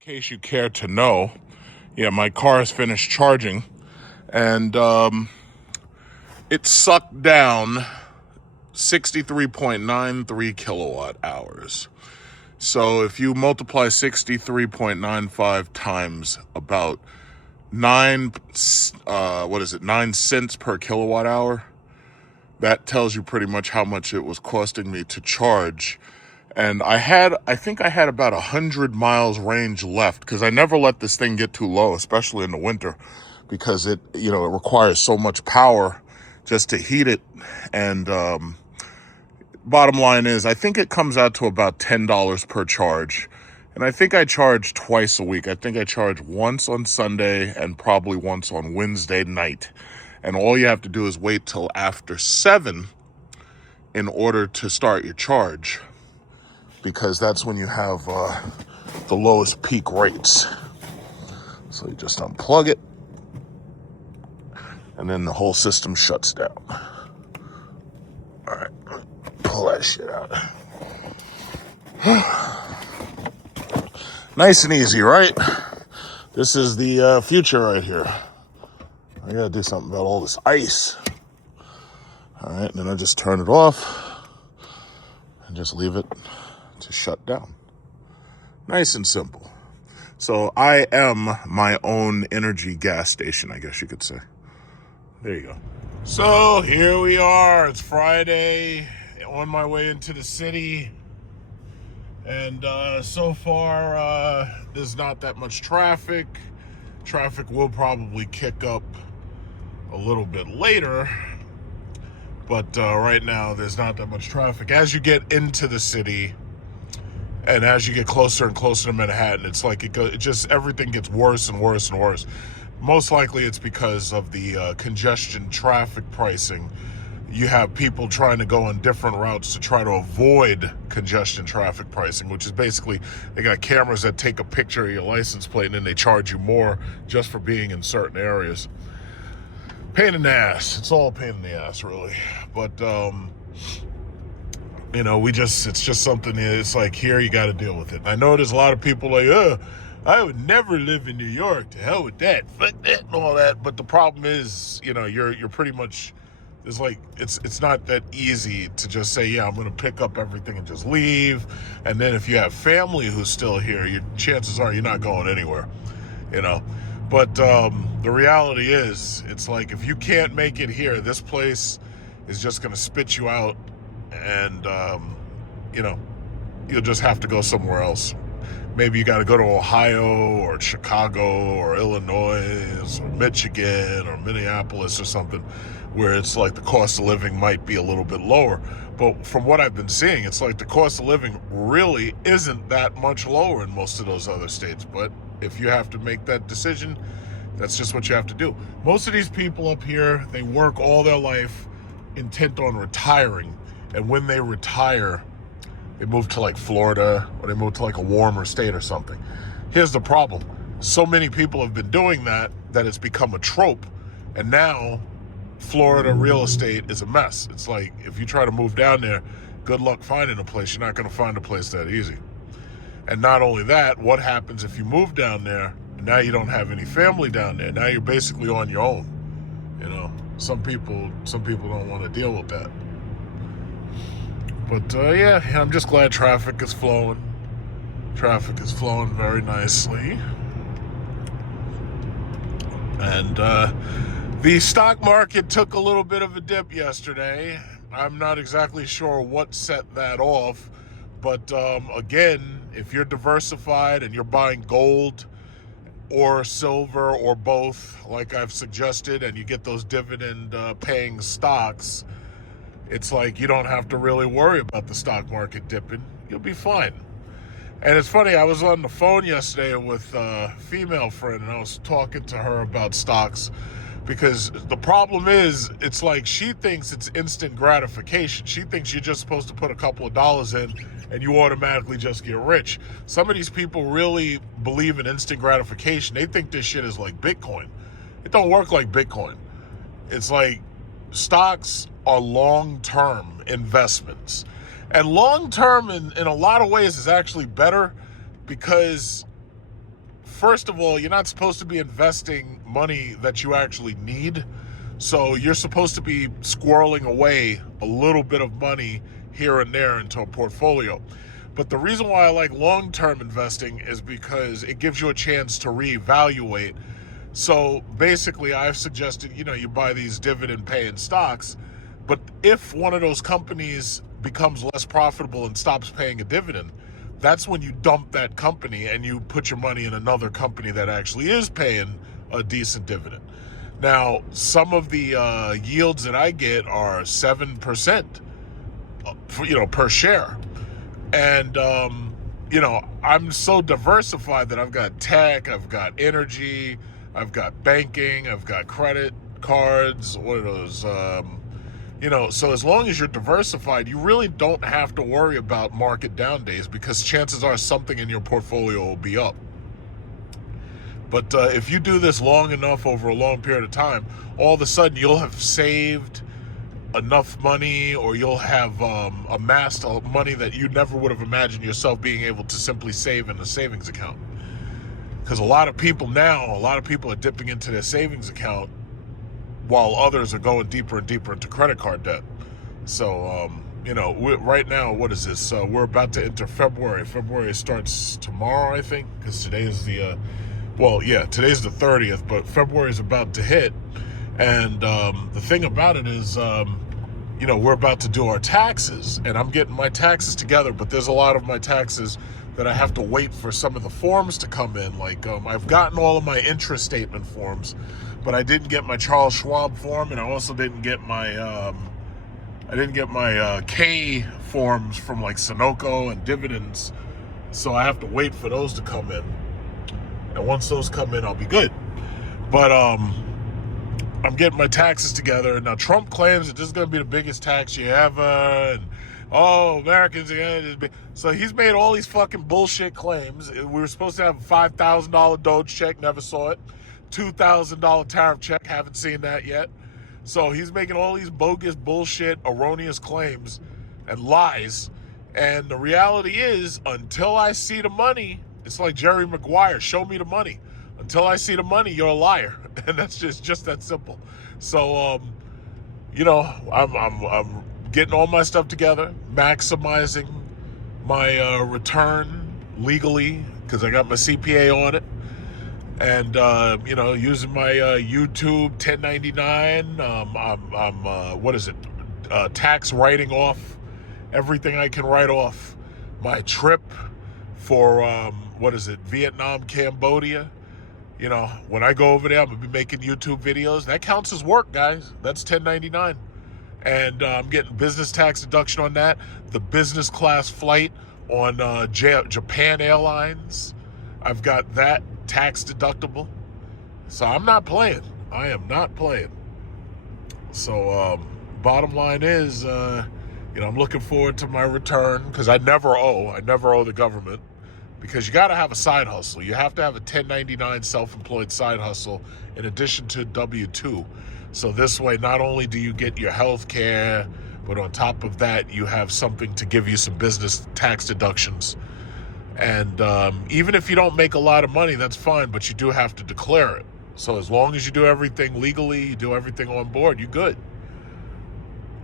In case you care to know, yeah, my car has finished charging, and it sucked down 63.93 kilowatt hours. So if you multiply 63.95 times about 9 cents per kilowatt hour, that tells you pretty much how much it was costing me to charge. And I think I had about 100 miles range left, because I never let this thing get too low, especially in the winter, because it requires so much power just to heat it. And bottom line is, I think it comes out to about $10 per charge. And I think I charge twice a week. I think I charge once on Sunday and probably once on Wednesday night. And all you have to do is wait till after 7 in order to start your charge, because that's when you have the lowest peak rates. So you just unplug it, and then the whole system shuts down. All right, pull that shit out. Nice and easy, right? This is the future right here. I gotta do something about all this ice. All right, and then I just turn it off and just leave it to shut down. Nice and simple. So I am my own energy gas station, I guess you could say. There you go. So here we are. It's Friday, on my way into the city. And so far, there's not that much traffic. Traffic will probably kick up a little bit later. But right now, there's not that much traffic. As you get into the city, and as you get closer and closer to Manhattan, it's like everything gets worse and worse and worse. Most likely it's because of the congestion traffic pricing. You have people trying to go on different routes to try to avoid congestion traffic pricing, which is basically they got cameras that take a picture of your license plate and then they charge you more just for being in certain areas. Pain in the ass. It's all pain in the ass, really. But it's just something. It's like, here you got to deal with it. I know there's a lot of people like, I would never live in New York. To hell with that, fuck that, and all that. But the problem is, you're pretty much. It's like it's not that easy to just say, yeah, I'm going to pick up everything and just leave. And then if you have family who's still here, your chances are you're not going anywhere. But the reality is, it's like, if you can't make it here, this place is just going to spit you out, and you'll just have to go somewhere else. Maybe you got to go to Ohio or Chicago or Illinois or Michigan or Minneapolis or something, where it's like the cost of living might be a little bit lower. But from what I've been seeing, it's like the cost of living really isn't that much lower in most of those other states. But if you have to make that decision, that's just what you have to do. Most of these people up here, they work all their life intent on retiring. And when they retire, they move to like Florida, or they move to like a warmer state or something. Here's the problem. So many people have been doing that it's become a trope. And now Florida real estate is a mess. It's like, if you try to move down there, good luck finding a place. You're not going to find a place that easy. And not only that, what happens if you move down there and now you don't have any family down there? Now you're basically on your own. Some people don't want to deal with that. But yeah, I'm just glad traffic is flowing. Traffic is flowing very nicely. And the stock market took a little bit of a dip yesterday. I'm not exactly sure what set that off. But again, if you're diversified and you're buying gold or silver or both, like I've suggested, and you get those dividend paying stocks, it's like you don't have to really worry about the stock market dipping. You'll be fine. And it's funny, I was on the phone yesterday with a female friend, and I was talking to her about stocks, because the problem is, it's like she thinks it's instant gratification. She thinks you're just supposed to put a couple of dollars in and you automatically just get rich. Some of these people really believe in instant gratification. They think this shit is like Bitcoin. It don't work like Bitcoin. It's like, stocks are long-term investments. And long-term in a lot of ways is actually better, because first of all, you're not supposed to be investing money that you actually need. So you're supposed to be squirreling away a little bit of money here and there into a portfolio. But the reason why I like long-term investing is because it gives you a chance to reevaluate. So basically, I've suggested, you buy these dividend-paying stocks, but if one of those companies becomes less profitable and stops paying a dividend, that's when you dump that company and you put your money in another company that actually is paying a decent dividend. Now, some of the yields that I get are 7%, per share. And, I'm so diversified that I've got tech, I've got energy, I've got banking, I've got credit cards, what are those? So as long as you're diversified, you really don't have to worry about market down days because chances are something in your portfolio will be up. But if you do this long enough over a long period of time, all of a sudden you'll have saved enough money, or you'll have amassed money that you never would have imagined yourself being able to simply save in a savings account. Because a lot of people are dipping into their savings account while others are going deeper and deeper into credit card debt. So, right now, what is this? We're about to enter February. February starts tomorrow, I think, because today is today's the 30th, but February is about to hit. And the thing about it is, we're about to do our taxes, and I'm getting my taxes together, but there's a lot of my taxes that I have to wait for some of the forms to come in. Like, I've gotten all of my interest statement forms, but I didn't get my Charles Schwab form, and I also didn't get my K forms from like Sunoco and dividends. So I have to wait for those to come in. And once those come in, I'll be good. But I'm getting my taxes together. Now, Trump claims that this is going to be the biggest tax year ever. And, Americans are going to... So he's made all these fucking bullshit claims. We were supposed to have a $5,000 Doge check. Never saw it. $2,000 tariff check. Haven't seen that yet. So he's making all these bogus, bullshit, erroneous claims and lies. And the reality is, until I see the money, it's like Jerry Maguire. Show me the money. Until I see the money, you're a liar. And that's just that simple. So, I'm getting all my stuff together, maximizing my return legally because I got my CPA on it, and using my YouTube 1099. I'm tax writing off everything I can write off. My trip for Vietnam, Cambodia. When I go over there, I'm going to be making YouTube videos. That counts as work, guys. That's 1099. And I'm getting business tax deduction on that. The business class flight on Japan Airlines, I've got that tax deductible. So I'm not playing. I am not playing. So bottom line is, I'm looking forward to my return because I never owe the government. Because you got to have a side hustle. You have to have a 1099 self-employed side hustle in addition to W-2. So this way, not only do you get your health care, but on top of that, you have something to give you some business tax deductions. And even if you don't make a lot of money, that's fine, but you do have to declare it. So as long as you do everything legally, you do everything on board, you're good.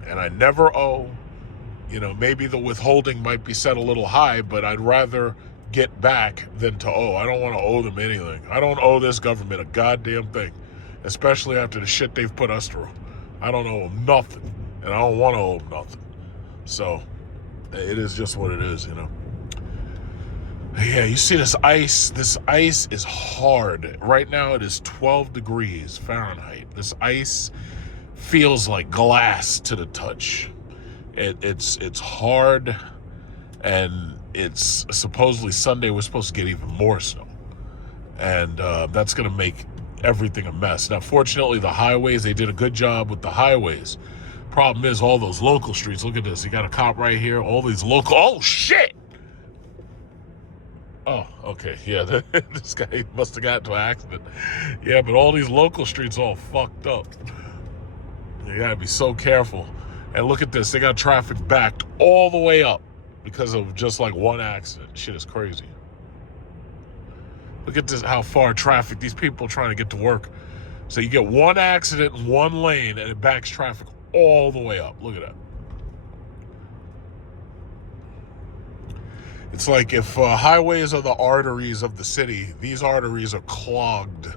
And I never owe. Maybe the withholding might be set a little high, but I'd rather get back than to owe. I don't want to owe them anything. I don't owe this government a goddamn thing, especially after the shit they've put us through. I don't owe them nothing, and I don't want to owe them nothing. So it is just what it is, Yeah, you see this ice? This ice is hard. Right now it is 12 degrees Fahrenheit. This ice feels like glass to the touch. It's hard, and it's supposedly Sunday we're supposed to get even more snow. And that's going to make everything a mess. Now, fortunately, the highways, they did a good job with the highways. Problem is, all those local streets, look at this. You got a cop right here. All these local... Oh, shit! Oh, okay. Yeah, this guy must have got into an accident. Yeah, but all these local streets all fucked up. You got to be so careful. And look at this. They got traffic backed all the way up because of just like one accident. Shit is crazy. Look at this, how far traffic, these people trying to get to work. So you get one accident in one lane and it backs traffic all the way up. Look at that. It's like if highways are the arteries of the city, these arteries are clogged.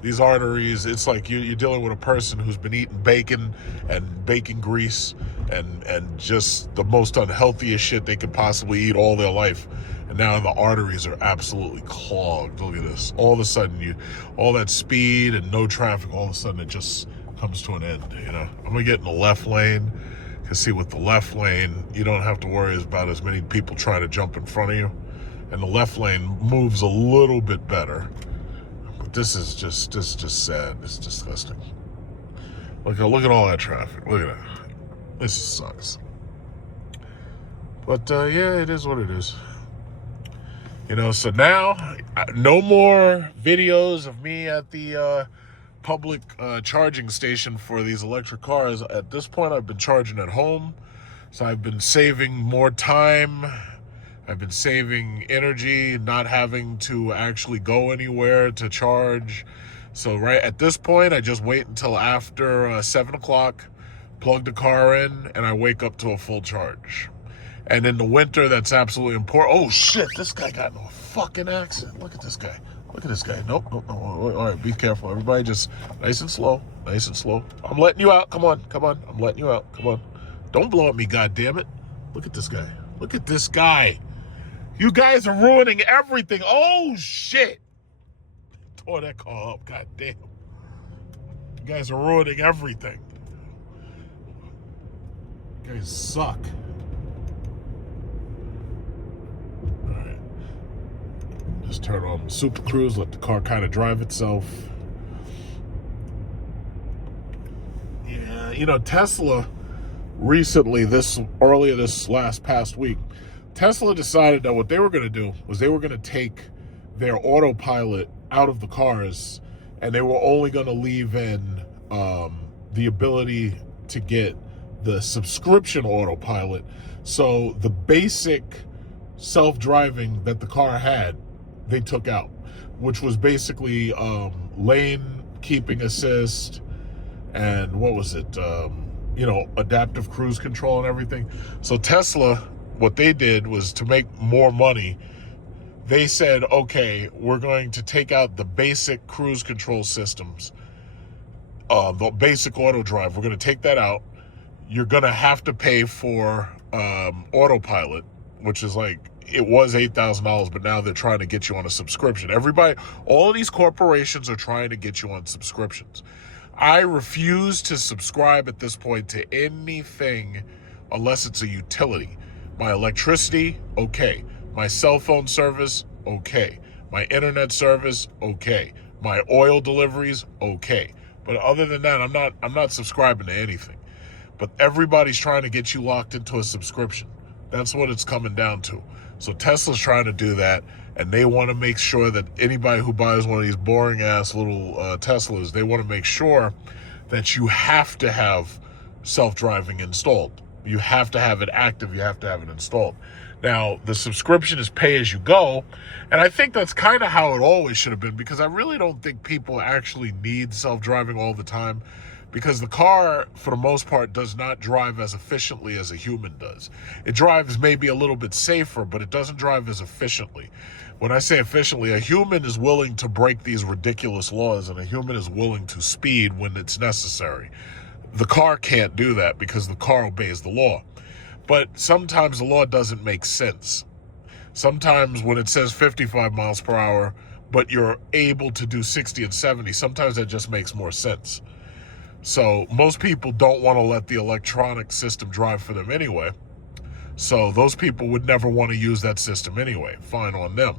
These arteries, it's like you're dealing with a person who's been eating bacon and bacon grease and just the most unhealthiest shit they could possibly eat all their life. And now the arteries are absolutely clogged. Look at this. All of a sudden, all that speed and no traffic, all of a sudden it just comes to an end, you know? I'm gonna get in the left lane, because see, with the left lane, you don't have to worry about as many people trying to jump in front of you. And the left lane moves a little bit better. This is just sad. It's disgusting. Look at all that traffic. Look at that. This sucks. But yeah, it is what it is. You know, so now no more videos of me at the public charging station for these electric cars. At this point, I've been charging at home, so I've been saving more time. I've been saving energy, not having to actually go anywhere to charge. So right at this point, I just wait until after 7 o'clock, plug the car in, and I wake up to a full charge. And in the winter, that's absolutely important. Oh shit, this guy got in a fucking accident. Look at this guy. Look at this guy. Nope. All right, be careful. Everybody just nice and slow. Nice and slow. I'm letting you out. Come on. I'm letting you out. Come on. Don't blow at me, goddammit. Look at this guy. Look at this guy. You guys are ruining everything. Oh, shit. Tore that car up. God damn. You guys are ruining everything. You guys suck. All right. Just turn on Super Cruise. Let the car kind of drive itself. Yeah, you know, Tesla recently, earlier this past week, Tesla decided that what they were going to do was they were going to take their autopilot out of the cars, and they were only going to leave in the ability to get the subscription autopilot. So the basic self-driving that the car had, they took out, which was basically lane keeping assist and what was it? Adaptive cruise control and everything. So Tesla, what they did was, to make more money, they said, okay, we're going to take out the basic cruise control systems, the basic auto drive. We're going to take that out. You're going to have to pay for autopilot, which is like, it was $8,000, but now they're trying to get you on a subscription. All of these corporations are trying to get you on subscriptions. I refuse to subscribe at this point to anything unless it's a utility. My electricity, okay. My cell phone service, okay. My internet service, okay. My oil deliveries, okay. But other than that, I'm not subscribing to anything. But everybody's trying to get you locked into a subscription. That's what it's coming down to. So Tesla's trying to do that, and they want to make sure that anybody who buys one of these boring ass little Teslas, they want to make sure that you have to have self-driving installed. You have to have it active. You have to have it installed. Now, the subscription is pay as you go. And I think that's kind of how it always should have been, because I really don't think people actually need self-driving all the time, because the car, for the most part, does not drive as efficiently as a human does. It drives maybe a little bit safer, but it doesn't drive as efficiently. When I say efficiently, a human is willing to break these ridiculous laws, and a human is willing to speed when it's necessary. The car can't do that because the car obeys the law. But sometimes the law doesn't make sense. Sometimes when it says 55 miles per hour, but you're able to do 60 and 70, sometimes that just makes more sense. So most people don't want to let the electronic system drive for them anyway. So those people would never want to use that system anyway. Fine on them.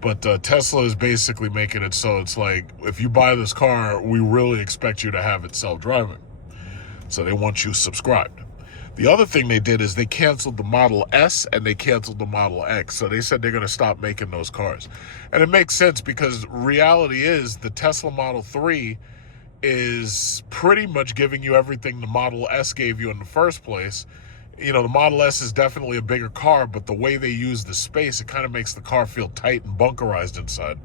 But Tesla is basically making it so it's like, if you buy this car, we really expect you to have it self-driving. So they want you subscribed. The other thing they did is they canceled the Model S and they canceled the Model X. So they said they're going to stop making those cars. And it makes sense, because reality is the Tesla Model 3 is pretty much giving you everything the Model S gave you in the first place. you know, the Model S is definitely a bigger car, but the way they use the space, it kind of makes the car feel tight and bunkerized inside.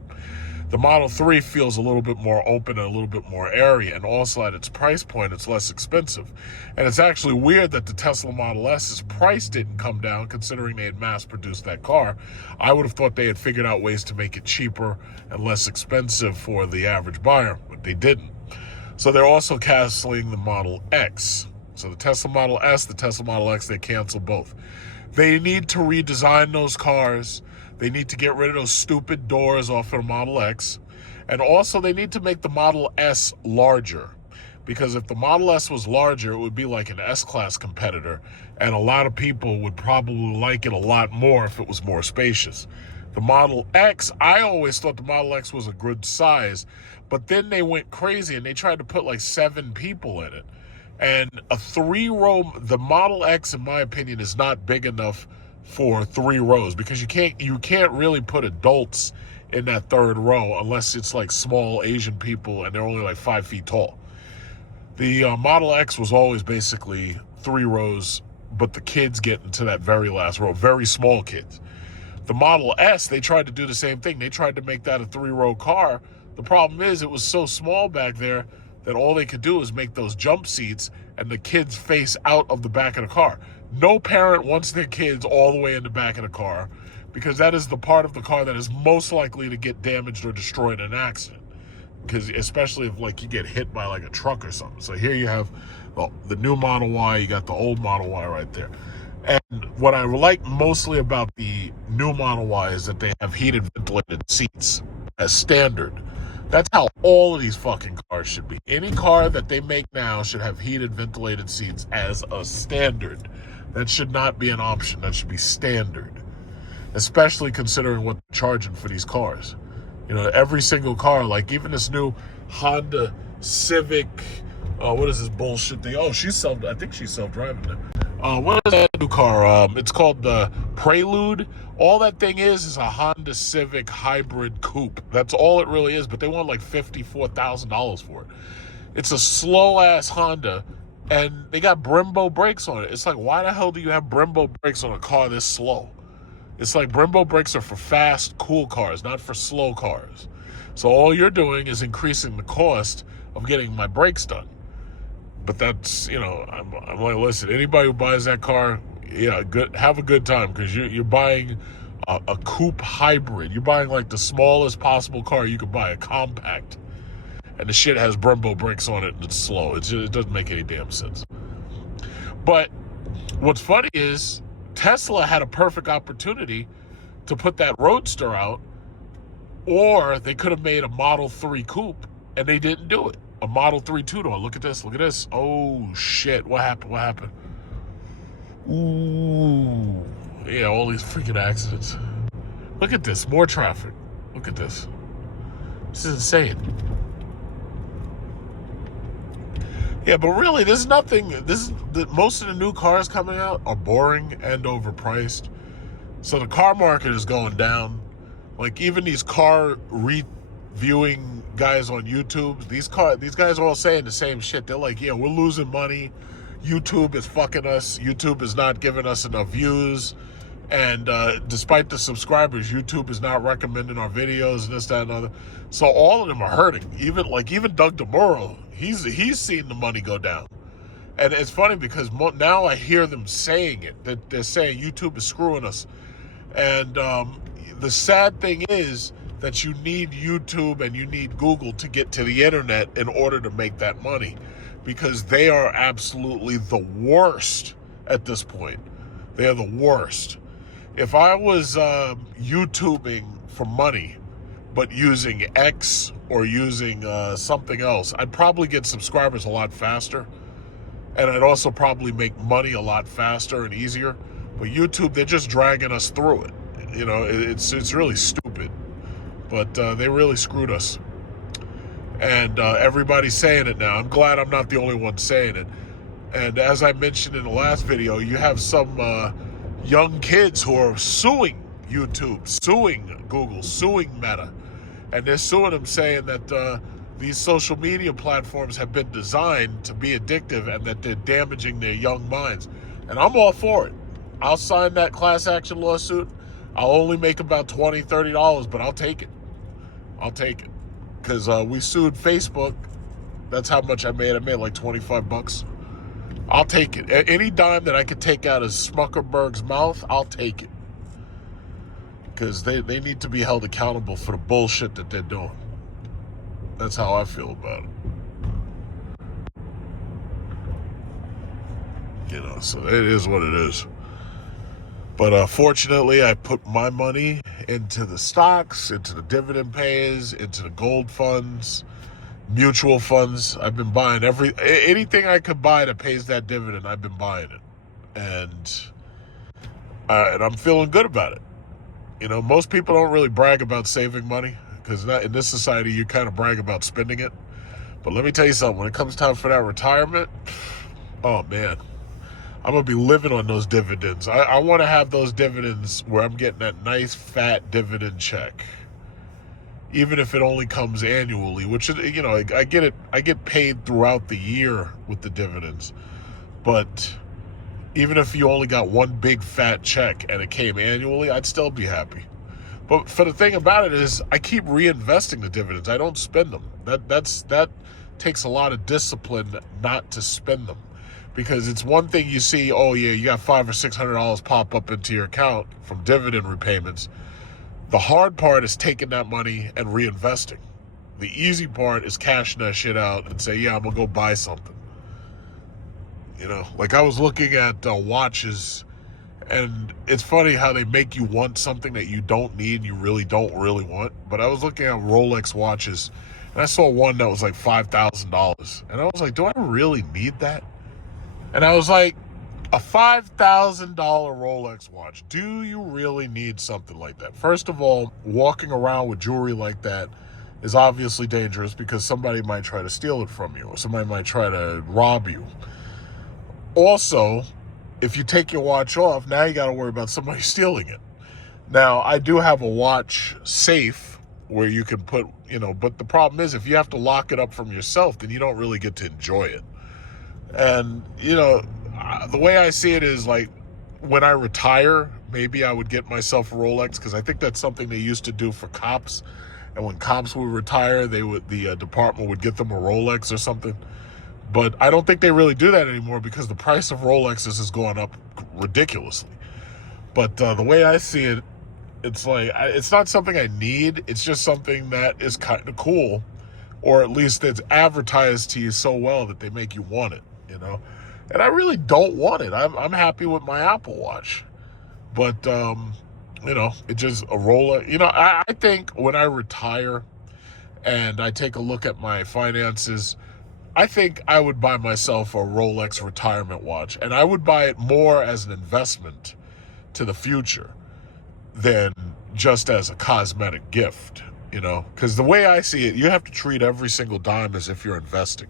The Model 3 feels a little bit more open and a little bit more airy, and also at its price point, it's less expensive. And it's actually weird that the Tesla Model S's price didn't come down, considering they had mass-produced that car. I would have thought they had figured out ways to make it cheaper and less expensive for the average buyer, but they didn't. So they're also canceling the Model X. So the Tesla Model S, the Tesla Model X, they cancel both. They need to redesign those cars. They need to get rid of those stupid doors off of the Model X. And also they need to make the Model S larger. Because if the Model S was larger, it would be like an S-Class competitor. And a lot of people would probably like it a lot more if it was more spacious. The Model X, I always thought the Model X was a good size. But then they went crazy and they tried to put like 7 people in it. And a 3-row, the Model X, in my opinion, is not big enough for 3 rows because you can't really put adults in that 3rd row unless it's like small Asian people and they're only like 5 feet tall. The Model X was always basically 3 rows, but the kids get into that very last row, very small kids. The Model S, they tried to do the same thing. They tried to make that a 3-row car. The problem is it was so small back there that all they could do is make those jump seats and the kids face out of the back of the car. No parent wants their kids all the way in the back of the car because that is the part of the car that is most likely to get damaged or destroyed in an accident. Because especially if like you get hit by like a truck or something. So here you have the new Model Y, you got the old Model Y right there. And what I like mostly about the new Model Y is that they have heated ventilated seats as standard. That's how all of these fucking cars should be. Any car that they make now should have heated ventilated seats as a standard. That should not be an option. That should be standard. Especially considering what they're charging for these cars. You know, every single car, like even this new Honda Civic, what is this bullshit thing? Oh, I think she's self-driving now. What is that new car? It's called the Prelude. All that thing is a Honda Civic hybrid coupe. That's all it really is, but they want like $54,000 for it. It's a slow-ass Honda, and they got Brembo brakes on it. It's like, why the hell do you have Brembo brakes on a car this slow? It's like Brembo brakes are for fast, cool cars, not for slow cars. So all you're doing is increasing the cost of getting my brakes done. But that's, you know, I'm like, listen, anybody who buys that car, yeah, have a good time because you're buying a coupe hybrid. You're buying like the smallest possible car you could buy, a compact. And the shit has Brembo brakes on it and it's slow. It doesn't make any damn sense. But what's funny is Tesla had a perfect opportunity to put that Roadster out, or they could have made a Model 3 coupe, and they didn't do it. A Model 3 two-door. Look at this. Look at this. Oh, shit. What happened? What happened? Ooh. Yeah, all these freaking accidents. Look at this. More traffic. Look at this. This is insane. Yeah, but really, there's nothing. Most of the new cars coming out are boring and overpriced. So the car market is going down. Like even these car reviewing guys on YouTube, these guys are all saying the same shit. They're like, yeah, we're losing money. YouTube is fucking us. YouTube is not giving us enough views. And despite the subscribers, YouTube is not recommending our videos and this, that, and other. So all of them are hurting. Even Doug DeMuro, he's seen the money go down. And it's funny because now I hear them saying it, that they're saying YouTube is screwing us. And the sad thing is that you need YouTube and you need Google to get to the internet in order to make that money, because they are absolutely the worst at this point. They are the worst. If I was YouTubing for money, but using X or using something else, I'd probably get subscribers a lot faster. And I'd also probably make money a lot faster and easier. But YouTube, they're just dragging us through it. You know, it's really stupid. But they really screwed us. And everybody's saying it now. I'm glad I'm not the only one saying it. And as I mentioned in the last video, you have some young kids who are suing YouTube, suing Google, suing Meta. And they're suing them, saying that these social media platforms have been designed to be addictive and that they're damaging their young minds. And I'm all for it. I'll sign that class action lawsuit. I'll only make about $20, $30, but I'll take it. I'll take it. Because we sued Facebook. That's how much I made. I made like 25 bucks. I'll take it. Any dime that I could take out of Smuckerberg's mouth, I'll take it. Because they need to be held accountable for the bullshit that they're doing. That's how I feel about it. You know, so it is what it is. But fortunately, I put my money into the stocks, into the dividend payers, into the gold funds, mutual funds. I've been buying anything I could buy that pays that dividend. I've been buying it, and I'm feeling good about it. You know, most people don't really brag about saving money because in this society you kind of brag about spending it. But let me tell you something: when it comes time for that retirement, oh man, I'm gonna be living on those dividends. I want to have those dividends where I'm getting that nice fat dividend check. Even if it only comes annually, which is, you know, I get it. I get paid throughout the year with the dividends. But even if you only got one big fat check and it came annually, I'd still be happy. But for the thing about it is I keep reinvesting the dividends. I don't spend them. That takes a lot of discipline not to spend them. Because it's one thing you see, oh yeah, you got $500 or $600 pop up into your account from dividend repayments. The hard part is taking that money and reinvesting. The easy part is cashing that shit out and say, yeah, I'm gonna go buy something. You know, like I was looking at watches, and it's funny how they make you want something that you don't need and you really don't want. But I was looking at Rolex watches, and I saw one that was like $5,000. And I was like, do I really need that? And I was like, a $5,000 Rolex watch. Do you really need something like that? First of all, walking around with jewelry like that is obviously dangerous because somebody might try to steal it from you or somebody might try to rob you. Also, if you take your watch off, now you got to worry about somebody stealing it. Now, I do have a watch safe where you can put, you know, but the problem is if you have to lock it up from yourself, then you don't really get to enjoy it. And, you know, the way I see it is like when I retire, maybe I would get myself a Rolex because I think that's something they used to do for cops. And when cops would retire, the department would get them a Rolex or something. But I don't think they really do that anymore because the price of Rolexes has gone up ridiculously. But the way I see it, it's like it's not something I need. It's just something that is kind of cool, or at least it's advertised to you so well that they make you want it, you know. And I really don't want it. I'm happy with my Apple Watch. But, you know, it's just a Rolex. You know, I think when I retire and I take a look at my finances, I think I would buy myself a Rolex retirement watch. And I would buy it more as an investment to the future than just as a cosmetic gift, you know. Because the way I see it, you have to treat every single dime as if you're investing.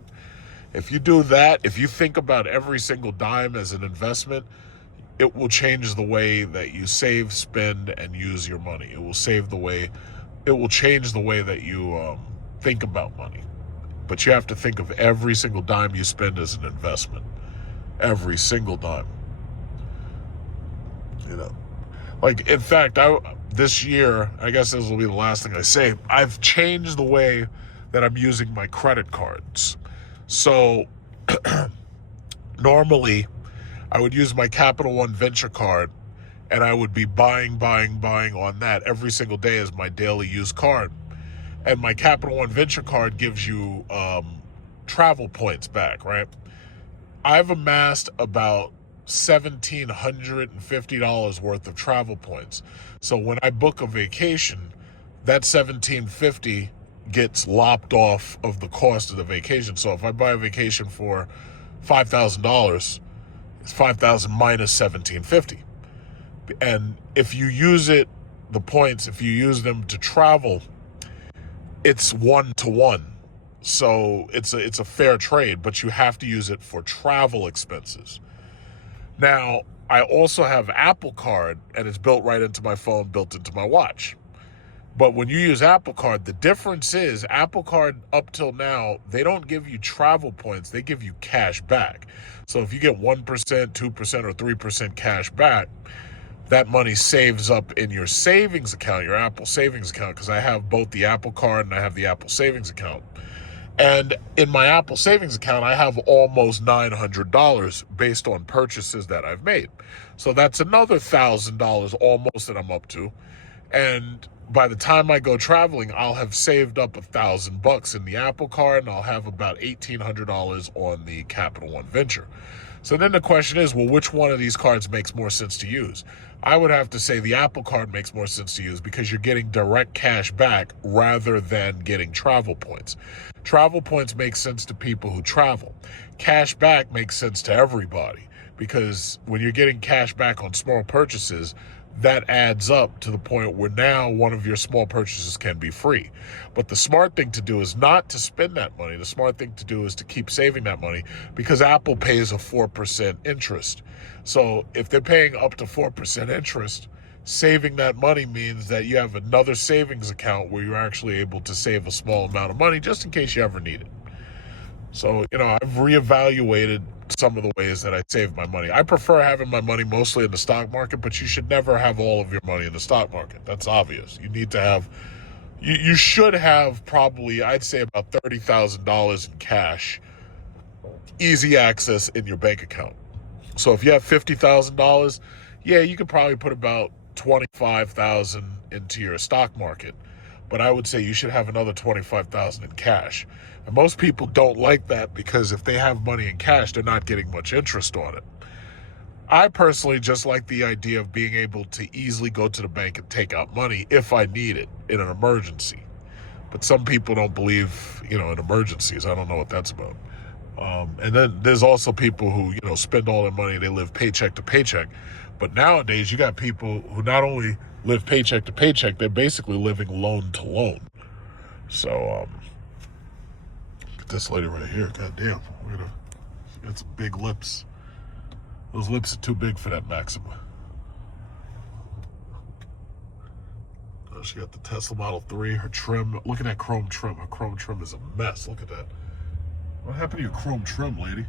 If you do that, if you think about every single dime as an investment, it will change the way that you save, spend, and use your money. It will change the way that you think about money. But you have to think of every single dime you spend as an investment. Every single dime. You know. Like, in fact, this year, I guess this will be the last thing I say, I've changed the way that I'm using my credit cards. So normally I would use my Capital One Venture card and I would be buying on that every single day as my daily use card. And my Capital One Venture card gives you travel points back, right? I've amassed about $1,750 worth of travel points. So when I book a vacation, that $1,750 gets lopped off of the cost of the vacation. So if I buy a vacation for $5,000, it's $5,000 minus $1,750. And if you use the points, if you use them to travel, it's 1-to-1. So it's a fair trade, but you have to use it for travel expenses. Now, I also have Apple Card, and it's built right into my phone, built into my watch. But when you use Apple Card, the difference is Apple Card up till now, they don't give you travel points. They give you cash back. So if you get 1%, 2%, or 3% cash back, that money saves up in your savings account, your Apple savings account, because I have both the Apple Card and I have the Apple savings account. And in my Apple savings account, I have almost $900 based on purchases that I've made. So that's another $1,000 almost that I'm up to. And by the time I go traveling, I'll have saved up $1,000 in the Apple Card, and I'll have about $1,800 on the Capital One Venture. So then the question is, well, which one of these cards makes more sense to use? I would have to say the Apple Card makes more sense to use because you're getting direct cash back rather than getting travel points. Travel points make sense to people who travel. Cash back makes sense to everybody because when you're getting cash back on small purchases, that adds up to the point where now one of your small purchases can be free. But the smart thing to do is not to spend that money. The smart thing to do is to keep saving that money because Apple pays a 4% interest. So if they're paying up to 4% interest, saving that money means that you have another savings account where you're actually able to save a small amount of money just in case you ever need it. So, I've reevaluated some of the ways that I save my money. I prefer having my money mostly in the stock market, but you should never have all of your money in the stock market. That's obvious. You need to have, you should have probably, I'd say about $30,000 in cash, easy access in your bank account. So if you have $50,000, yeah, you could probably put about $25,000 into your stock market. But I would say you should have another $25,000 in cash. And most people don't like that because if they have money in cash, they're not getting much interest on it. I personally just like the idea of being able to easily go to the bank and take out money if I need it in an emergency. But some people don't believe, in emergencies. I don't know what that's about. And then there's also people who, spend all their money. They live paycheck to paycheck. But nowadays, you got people who not only live paycheck to paycheck, they're basically living loan to loan. So, look at this lady right here. God damn. She got some big lips. Those lips are too big for that Maxima. Oh, she got the Tesla Model 3. Her trim. Look at that chrome trim. Her chrome trim is a mess. Look at that. What happened to your chrome trim, lady?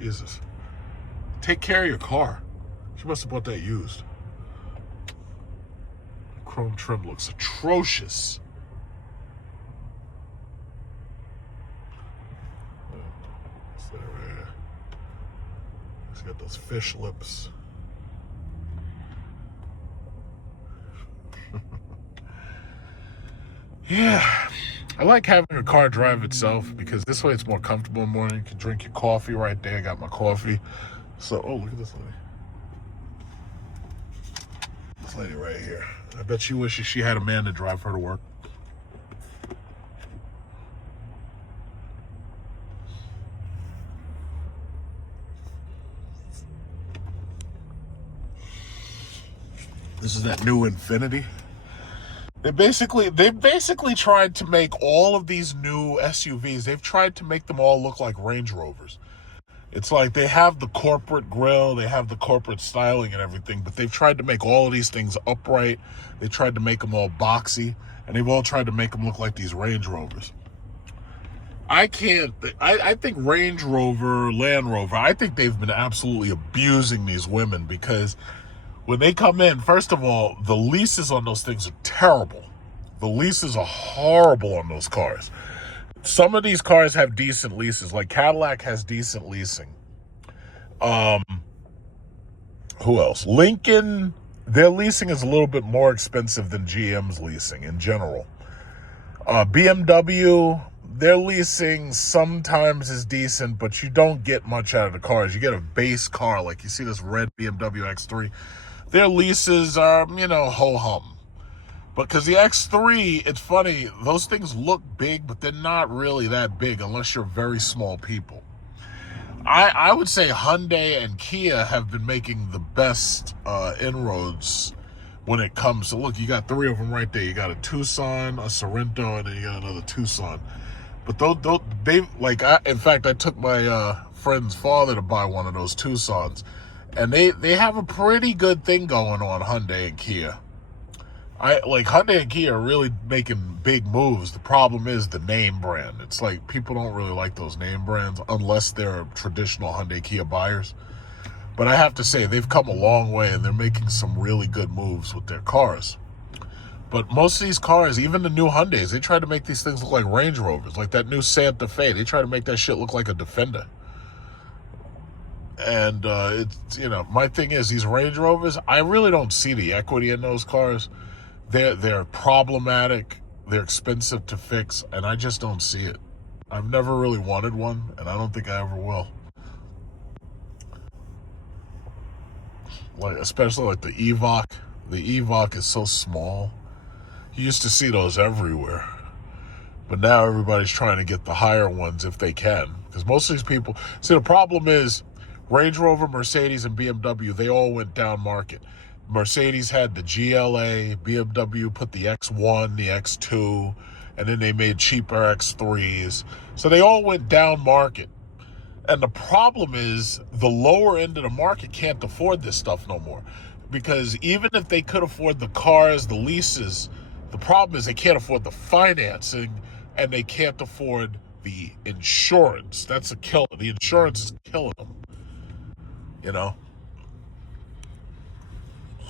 Jesus. Take care of your car. She must have bought that used. Chrome trim looks atrocious. She's got those fish lips. Yeah. I like having a car drive itself because this way it's more comfortable in the morning. You can drink your coffee right there. I got my coffee. So, oh, look at this lady. This lady right here. I bet she wishes she had a man to drive her to work. This is that new Infiniti. They basically tried to make all of these new SUVs, they've tried to make them all look like Range Rovers. It's like they have the corporate grille, they have the corporate styling and everything, but they've tried to make all of these things upright. They tried to make them all boxy, and they've all tried to make them look like these Range Rovers. I think Range Rover, Land Rover, I think they've been absolutely abusing these women because when they come in, first of all, the leases on those things are terrible. The leases are horrible on those cars. Some of these cars have decent leases, like Cadillac has decent leasing. Who else? Lincoln, their leasing is a little bit more expensive than GM's leasing in general. BMW, their leasing sometimes is decent, but you don't get much out of the cars. You get a base car, like you see this red BMW X3. Their leases are, ho-hum. Because the X3, it's funny, those things look big, but they're not really that big unless you're very small people. I would say Hyundai and Kia have been making the best inroads when it comes to, look, you got three of them right there. You got a Tucson, a Sorento, and then you got another Tucson. But in fact, I took my friend's father to buy one of those Tucsons. And they have a pretty good thing going on, Hyundai and Kia. I like Hyundai and Kia are really making big moves. The problem is the name brand. It's like people don't really like those name brands unless they're traditional Hyundai Kia buyers. But I have to say, they've come a long way, and they're making some really good moves with their cars. But most of these cars, even the new Hyundais, they try to make these things look like Range Rovers. Like that new Santa Fe, they try to make that shit look like a Defender. And it's, my thing is, these Range Rovers, I really don't see the equity in those cars. They're problematic, they're expensive to fix, and I just don't see it. I've never really wanted one, and I don't think I ever will. Like, especially like the Evoque. The Evoque is so small. You used to see those everywhere. But now everybody's trying to get the higher ones if they can. Because most of these people... See, the problem is Range Rover, Mercedes, and BMW, they all went down market. Mercedes had the GLA, BMW put the X1, the X2, and then they made cheaper X3s. So they all went down market. And the problem is the lower end of the market can't afford this stuff no more. Because even if they could afford the cars, the leases, the problem is they can't afford the financing and they can't afford the insurance. That's a killer. The insurance is killing them.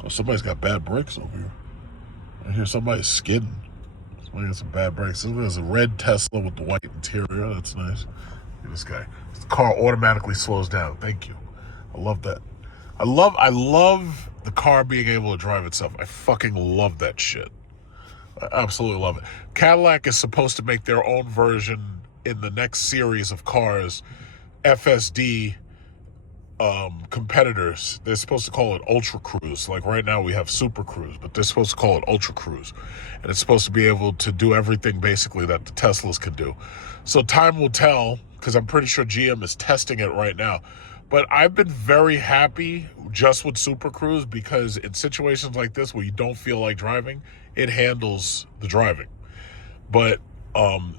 So somebody's got bad brakes over here. I hear somebody's skidding. Somebody got some bad brakes. There's a red Tesla with the white interior. That's nice. Look at this guy. The car automatically slows down. Thank you. I love that. I love the car being able to drive itself. I fucking love that shit. I absolutely love it. Cadillac is supposed to make their own version in the next series of cars, FSD competitors. They're supposed to call it Ultra Cruise. Like right now we have Super Cruise, but they're supposed to call it Ultra Cruise. And it's supposed to be able to do everything basically that the Teslas can do. So time will tell, because I'm pretty sure GM is testing it right now. But I've been very happy just with Super Cruise because in situations like this where you don't feel like driving, it handles the driving. But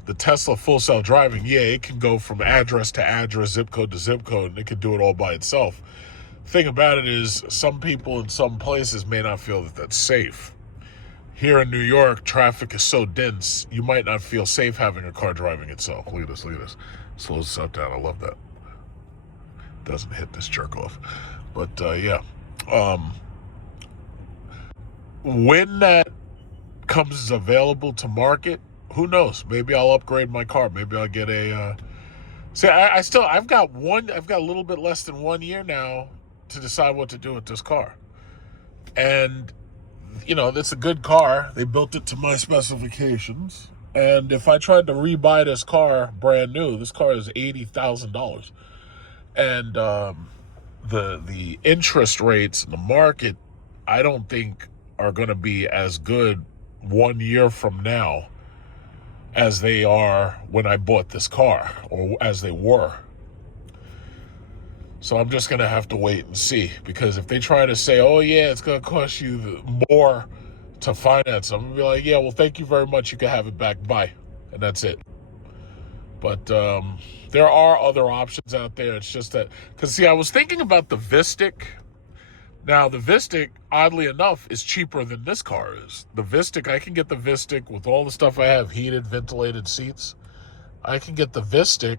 the Tesla full self-driving, yeah, it can go from address to address, zip code to zip code, and it can do it all by itself. The thing about it is some people in some places may not feel that that's safe. Here in New York, traffic is so dense, you might not feel safe having a car driving itself. Look at this, look at this. Slows itself down. I love that. Doesn't hit this jerk off. But yeah. When that comes available to market, who knows? Maybe I'll upgrade my car. Maybe I'll get a see, I've got a little bit less than 1 year now to decide what to do with this car. And it's a good car. They built it to my specifications. And if I tried to rebuy this car brand new, this car is $80,000. And the interest rates in the market, I don't think are going to be as good 1 year from now as they are when I bought this car, or as they were. So I'm just going to have to wait and see, because if they try to say, oh yeah, it's going to cost you more to finance, I'm going to be like, yeah, well, thank you very much. You can have it back. Bye. And that's it. But there are other options out there. It's just that, because see, I was thinking about the Vistiq. Now, the Vistiq, oddly enough, is cheaper than this car is. The Vistiq, I can get the Vistiq with all the stuff I have, heated, ventilated seats. I can get the Vistiq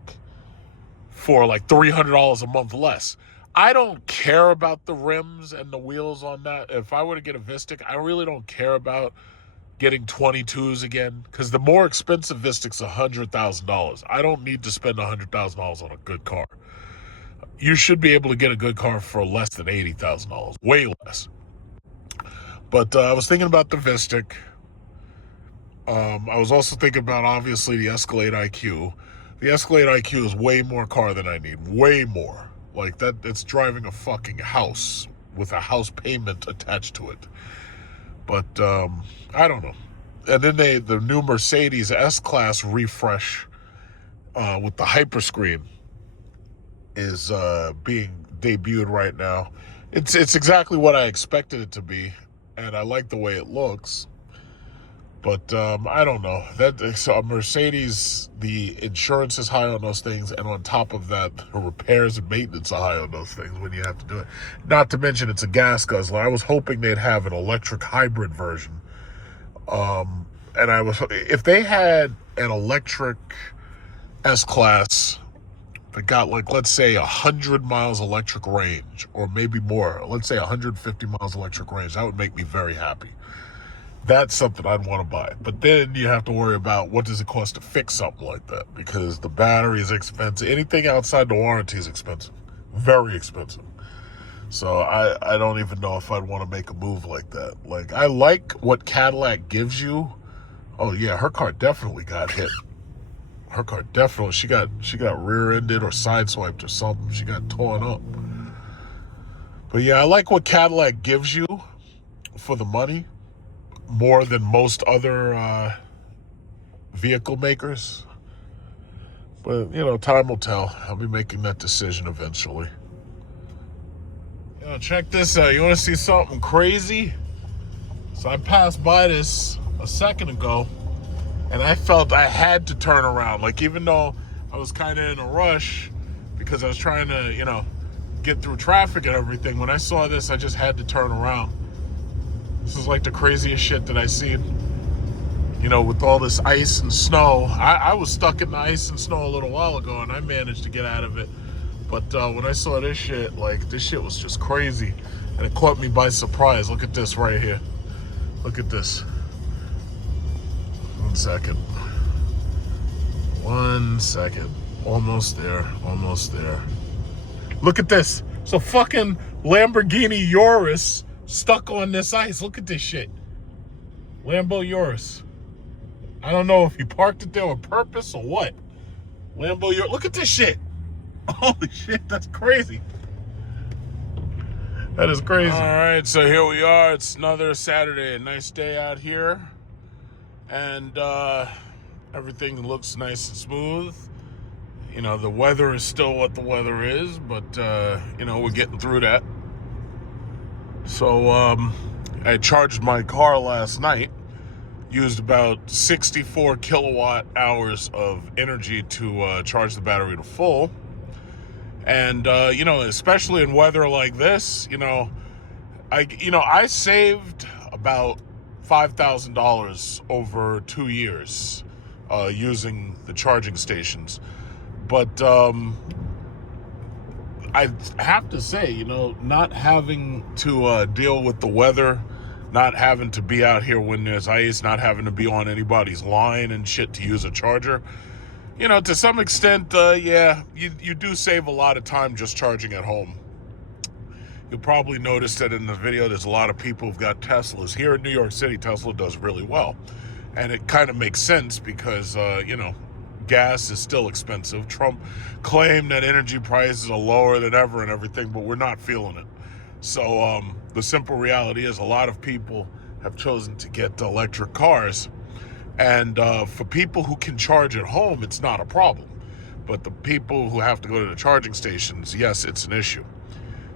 for like $300 a month less. I don't care about the rims and the wheels on that. If I were to get a Vistiq, I really don't care about getting 22s again, because the more expensive Vistiq's $100,000. I don't need to spend $100,000 on a good car. You should be able to get a good car for less than $80,000, way less. But I was thinking about the Vistiq. I was also thinking about, obviously, the Escalade IQ. The Escalade IQ is way more car than I need, way more. Like that, it's driving a fucking house with a house payment attached to it. But I don't know. And then the new Mercedes S-Class refresh with the Hyperscreen is being debuted right now. It's exactly what I expected it to be, and I like the way it looks. But I don't know. So Mercedes, the insurance is high on those things, and on top of that, the repairs and maintenance are high on those things when you have to do it. Not to mention it's a gas guzzler. I was hoping they'd have an electric hybrid version And if they had an electric S-Class that got, like, let's say 100 miles electric range, or maybe more, let's say 150 miles electric range, that would make me very happy. That's something I'd want to buy. But then you have to worry about what does it cost to fix something like that, because the battery is expensive. Anything outside the warranty is expensive, very expensive. So I don't even know if I'd want to make a move like that. Like, I like what Cadillac gives you. Oh yeah, her car definitely got hit. Her car definitely, she got rear-ended or sideswiped or something. She got torn up. But yeah, I like what Cadillac gives you for the money more than most other vehicle makers. But, you know, time will tell. I'll be making that decision eventually. Check this out. You want to see something crazy? So I passed by this a second ago, and I felt I had to turn around. Like, even though I was kind of in a rush because I was trying to, you know, get through traffic and everything, when I saw this, I just had to turn around. This is like the craziest shit that I've seen. You know, with all this ice and snow. I was stuck in the ice and snow a little while ago, and I managed to get out of it. But when I saw this shit, like, this shit was just crazy. And it caught me by surprise. Look at this right here. Look at this. 1 second. 1 second. Almost there. Almost there. Look at this. So fucking Lamborghini Urus stuck on this ice. Look at this shit. Lambo Urus. I don't know if he parked it there on purpose or what. Lambo Urus. Look at this shit. Holy shit, that's crazy. That is crazy. All right, so here we are. It's another Saturday. A nice day out here. And everything looks nice and smooth. You know, the weather is still what the weather is, but, you know, we're getting through that. So I charged my car last night. Used about 64 kilowatt hours of energy to charge the battery to full. And, you know, especially in weather like this, I saved about $5,000 over 2 years using the charging stations. But I have to say, you know, not having to deal with the weather, not having to be out here when there's ice, not having to be on anybody's line and shit to use a charger, you know, to some extent, yeah, you do save a lot of time just charging at home. You'll probably notice that in the video, there's a lot of people who've got Teslas. Here in New York City, Tesla does really well. And it kind of makes sense because, you know, gas is still expensive. Trump claimed that energy prices are lower than ever and everything, but we're not feeling it. So the simple reality is a lot of people have chosen to get electric cars. And for people who can charge at home, it's not a problem. But the people who have to go to the charging stations, yes, it's an issue.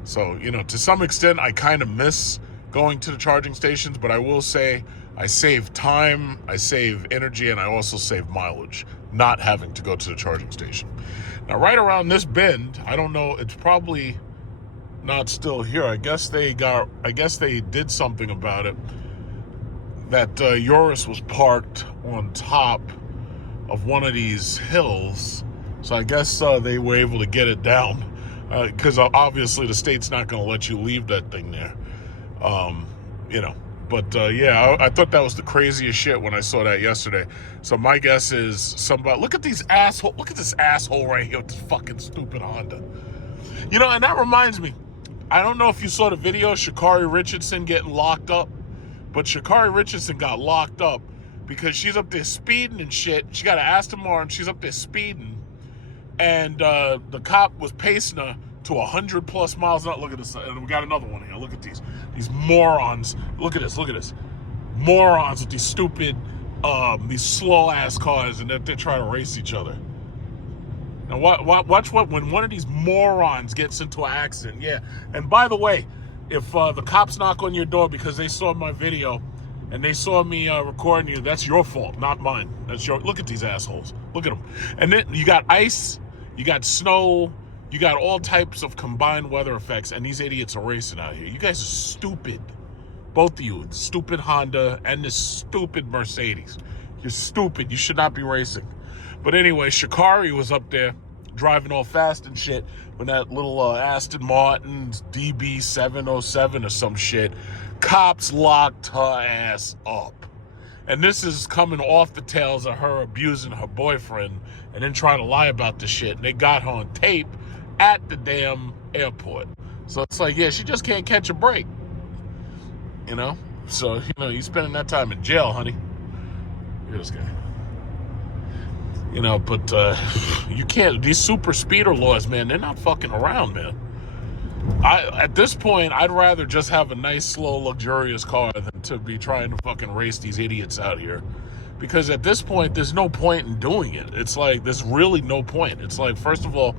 So, you know, to some extent, I kind of miss going to the charging stations, but I will say I save time, I save energy, and I also save mileage, not having to go to the charging station. Now, right around this bend, I don't know, it's probably not still here. I guess they did something about it. That Urus was parked on top of one of these hills. So I guess they were able to get it down. Because obviously the state's not going to let you leave that thing there. You know. But yeah, I thought that was the craziest shit when I saw that yesterday. So my guess is somebody... Look at this asshole right here with this fucking stupid Honda. You know, and that reminds me. I don't know if you saw the video, Sha'Carri Richardson getting locked up. But Sha'Carri Richardson got locked up because she's up there speeding and shit. She got an Aston Martin. She's up there speeding. And the cop was pacing her to 100 plus miles an hour. Look at this. And we got another one here. Look at these morons. Look at this. Morons with these stupid, these slow-ass cars. And they're trying to race each other. Now, watch when one of these morons gets into an accident. Yeah. And by the way, if the cops knock on your door because they saw my video and they saw me recording you, that's your fault, not mine. Look at these assholes. Look at them. And then you got ice, you got snow, you got all types of combined weather effects, and these idiots are racing out here. You guys are stupid. Both of you, the stupid Honda and this stupid Mercedes. You're stupid. You should not be racing. But anyway, Sha'Carri was up there driving all fast and shit when that little Aston Martin DB707 or some shit, cops locked her ass up. And this is coming off the tails of her abusing her boyfriend and then trying to lie about the shit. And they got her on tape at the damn airport. So it's like, yeah, she just can't catch a break. You know? So, you're spending that time in jail, honey. Look at this guy. But you can't, these super speeder laws, man, they're not fucking around, man. At this point, I'd rather just have a nice, slow, luxurious car than to be trying to fucking race these idiots out here. Because at this point, there's no point in doing it. It's like, there's really no point. It's like, first of all,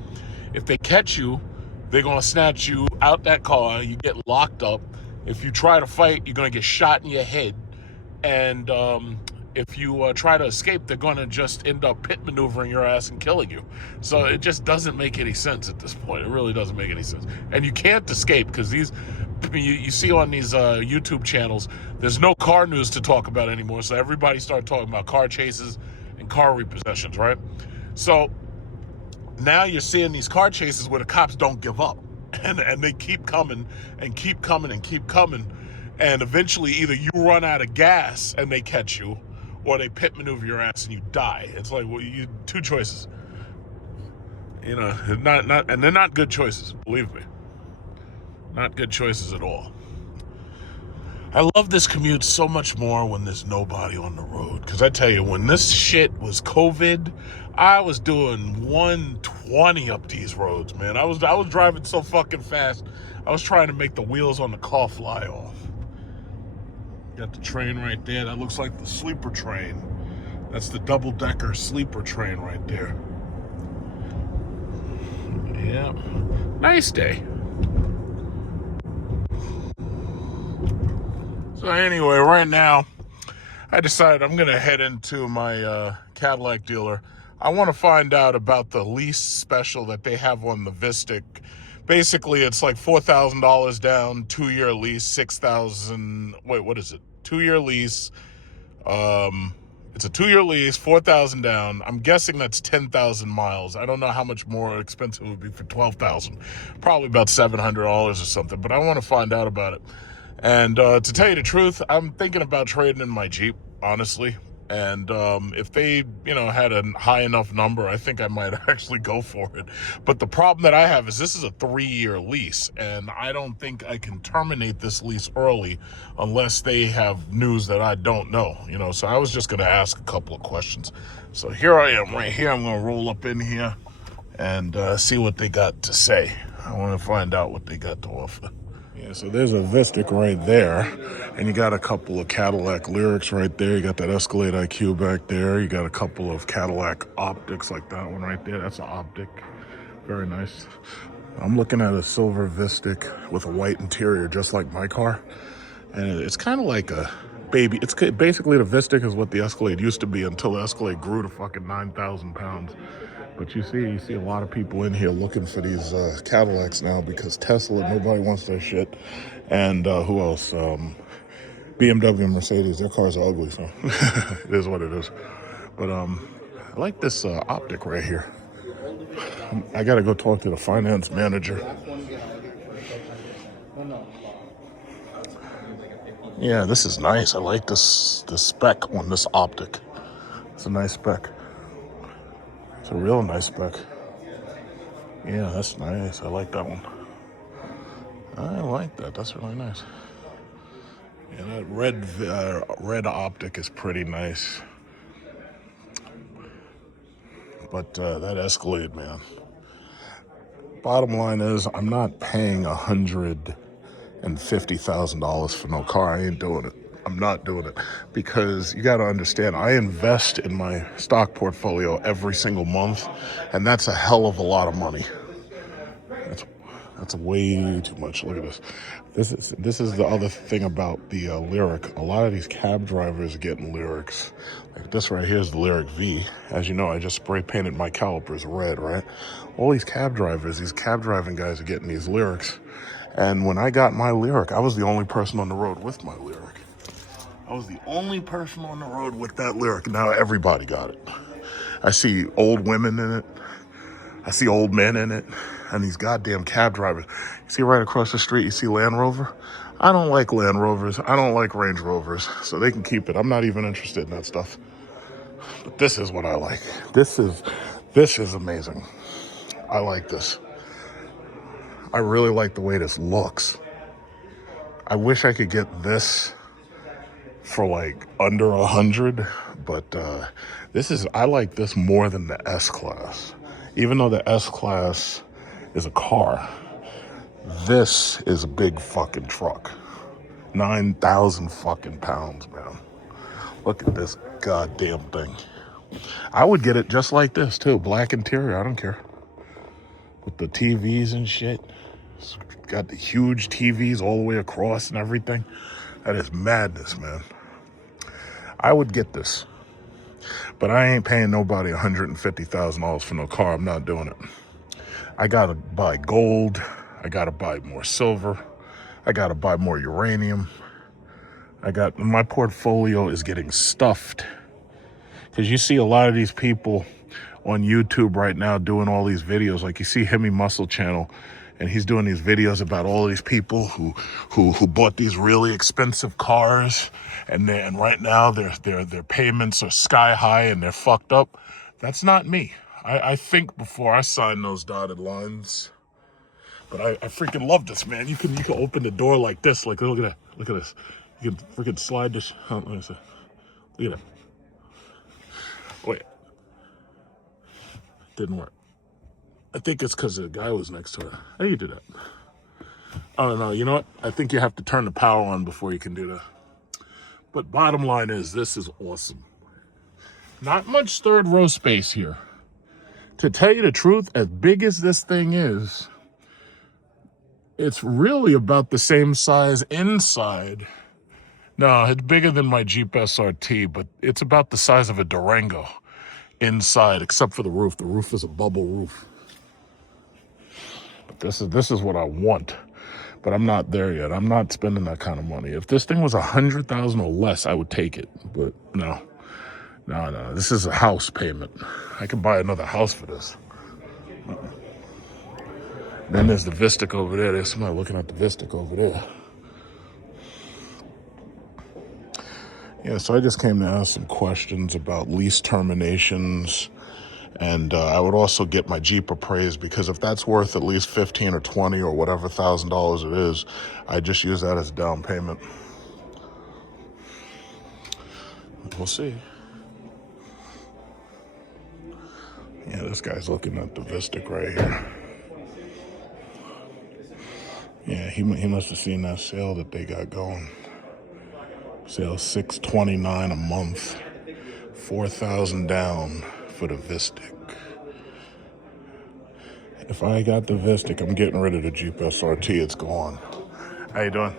if they catch you, they're going to snatch you out that car. You get locked up. If you try to fight, you're going to get shot in your head. And if you try to escape, they're going to just end up pit maneuvering your ass and killing you. So it just doesn't make any sense at this point. It really doesn't make any sense. And you can't escape because you see on these YouTube channels, there's no car news to talk about anymore. So everybody started talking about car chases and car repossessions, right? So now you're seeing these car chases where the cops don't give up. And they keep coming and keep coming and keep coming. And eventually either you run out of gas and they catch you, or they pit maneuver your ass and you die. It's like, well, you two choices. And they're not good choices, believe me. Not good choices at all. I love this commute so much more when there's nobody on the road. Because I tell you, when this shit was COVID, I was doing 120 up these roads, man. I was driving so fucking fast. I was trying to make the wheels on the car fly off. Got the train right there. That looks like the sleeper train. That's the double-decker sleeper train right there. Yeah. Nice day. So anyway, right now, I decided I'm going to head into my Cadillac dealer. I want to find out about the lease special that they have on the Vistiq. Basically, it's like $4,000 down, 2-year lease, 6,000. Wait, what is it? 2-year lease. It's a 2-year lease, 4,000 down. I'm guessing that's 10,000 miles. I don't know how much more expensive it would be for 12,000. Probably about $700 or something. But I want to find out about it. And to tell you the truth, I'm thinking about trading in my Jeep, honestly. And if they, had a high enough number, I think I might actually go for it. But the problem that I have is this is a 3-year lease, and I don't think I can terminate this lease early unless they have news that I don't know, So I was just going to ask a couple of questions. So here I am right here. I'm going to roll up in here and see what they got to say. I want to find out what they got to offer. Yeah, so there's a Vistiq right there, and you got a couple of Cadillac Lyriqs right there. You got that Escalade IQ back there. You got a couple of Cadillac optics like that one right there. That's an optic. Very nice. I'm looking at a silver Vistiq with a white interior, just like my car. And it's kind of like a baby. It's basically the Vistiq is what the Escalade used to be until the Escalade grew to fucking 9,000 pounds. But you see a lot of people in here looking for these Cadillacs now because Tesla, nobody wants their shit. And who else? BMW and Mercedes, their cars are ugly, so it is what it is. But I like this optic right here. I got to go talk to the finance manager. Yeah, this is nice. I like this spec on this optic. It's a nice spec. It's a real nice spec. Yeah, that's nice. I like that one. I like that. That's really nice. Yeah, that red optic is pretty nice. But that Escalade, man. Bottom line is, I'm not paying $150,000 for no car. I ain't doing it. I'm not doing it because you got to understand, I invest in my stock portfolio every single month, and that's a hell of a lot of money. That's way too much. Look at this. This is the other thing about the Lyriq. A lot of these cab drivers are getting Lyriqs. Like this right here is the Lyriq V. As you know, I just spray painted my calipers red, right? All these cab drivers, these cab driving guys are getting these Lyriqs. And when I got my Lyriq, I was the only person on the road with my Lyriq. I was the only person on the road with that Lyriq. Now everybody got it. I see old women in it. I see old men in it. And these goddamn cab drivers. You see right across the street, you see Land Rover? I don't like Land Rovers. I don't like Range Rovers. So they can keep it. I'm not even interested in that stuff. But this is what I like. This is amazing. I like this. I really like the way this looks. I wish I could get this for like under 100, but I like this more than the S-Class. Even though the S-Class is a car, this is a big fucking truck. 9,000 fucking pounds, man. Look at this goddamn thing. I would get it just like this too, black interior, I don't care. With the TVs and shit. It's got the huge TVs all the way across and everything. That is madness, man. I would get this. But I ain't paying nobody $150,000 for no car. I'm not doing it. I gotta buy gold. I gotta buy more silver. I gotta buy more uranium. My portfolio is getting stuffed. Because you see a lot of these people on YouTube right now doing all these videos. Like you see Hemi Muscle Channel, and he's doing these videos about all these people who bought these really expensive cars, and right now their payments are sky high and they're fucked up. That's not me. I think before I sign those dotted lines. But I freaking love this, man. You can open the door like this. Like look at that. Look at this. You can freaking slide this. Oh, let me see. Look at that. Wait. Didn't work. I think it's because the guy was next to it. How do you do that? Oh, no, you know what? I think you have to turn the power on before you can do that. But bottom line is, this is awesome. Not much third row space here. To tell you the truth, as big as this thing is, it's really about the same size inside. No, it's bigger than my Jeep SRT, but it's about the size of a Durango inside, except for the roof. The roof is a bubble roof. But this is what I want. But I'm not there yet. I'm not spending that kind of money. If this thing was $100,000 or less, I would take it. But no. This is a house payment. I could buy another house for this. Then there's the Vistiq over there. There's somebody looking at the Vistiq over there. Yeah, so I just came to ask some questions about lease terminations. And I would also get my Jeep appraised, because if that's worth at least 15 or 20 or whatever $1,000 it is, I just use that as down payment. We'll see. Yeah, this guy's looking at the Vistiq right here. Yeah, he must have seen that sale that they got going. Sale $629 a month, $4,000 down for the Vistiq. If I got the Vistiq, I'm getting rid of the Jeep SRT. It's gone. How you doing?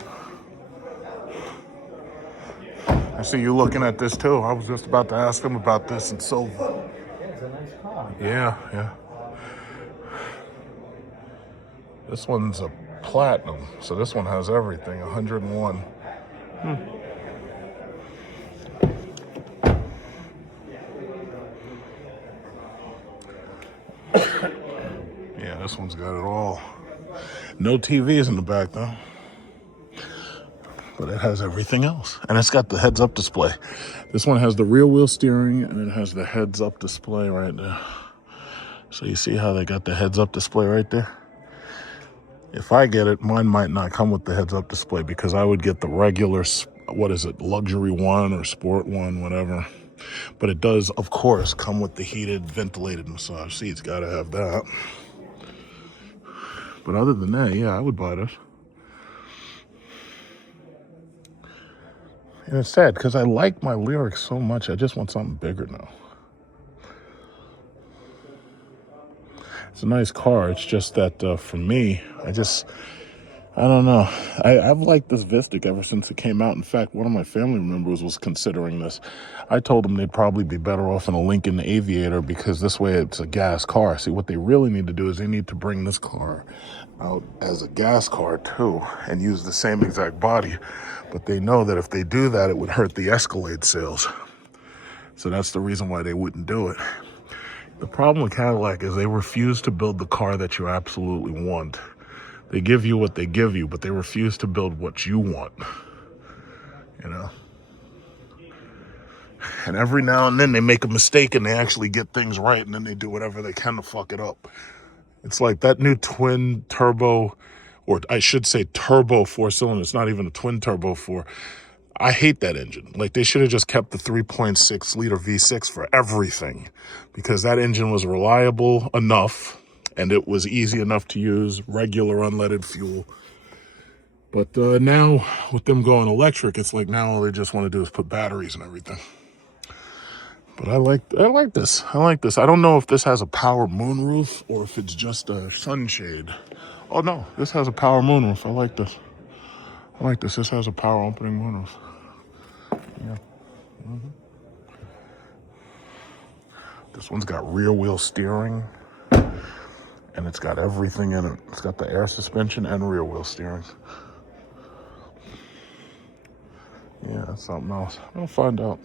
I see you looking at this too. I was just about to ask him about this in silver. Yeah, it's a nice car. Yeah. This one's a platinum, so this one has everything. 101. Yeah, this one's got it all. No TVs in the back though. But it has everything else. And it's got the heads-up display. This one has the rear wheel steering, and it has the heads-up display right there. So you see how they got the heads-up display right there? If I get it, mine might not come with the heads-up display, because I would get the regular, luxury one or sport one, whatever. But it does, of course, come with the heated, ventilated massage seats. Gotta have that. But other than that, yeah, I would buy this. And it's sad, because I like my Lyriq so much, I just want something bigger now. It's a nice car. It's just that for me, I don't know. I've liked this Vistiq ever since it came out. In fact, one of my family members was considering this. I told them they'd probably be better off in a Lincoln Aviator because this way it's a gas car. See, what they really need to do is they need to bring this car out as a gas car too and use the same exact body. But they know that if they do that, it would hurt the Escalade sales. So that's the reason why they wouldn't do it. The problem with Cadillac is they refuse to build the car that you absolutely want. They give you what they give you, but they refuse to build what you want, you know? And every now and then they make a mistake and they actually get things right, and then they do whatever they can to fuck it up. It's like that new twin turbo, or I should say turbo 4-cylinder. It's not even a twin turbo 4. I hate that engine. Like, they should have just kept the 3.6 liter V6 for everything, because that engine was reliable enough and it was easy enough to use, regular unleaded fuel. But now with them going electric, it's like now all they just want to do is put batteries and everything. But I like this. I like this. I don't know if this has a power moonroof or if it's just a sunshade. Oh no, this has a power moonroof. I like this. I like this. This has a power opening moonroof. Yeah. This one's got rear wheel steering, and it's got everything in it. It's got the air suspension and rear wheel steering. Yeah, that's something else. I'll find out.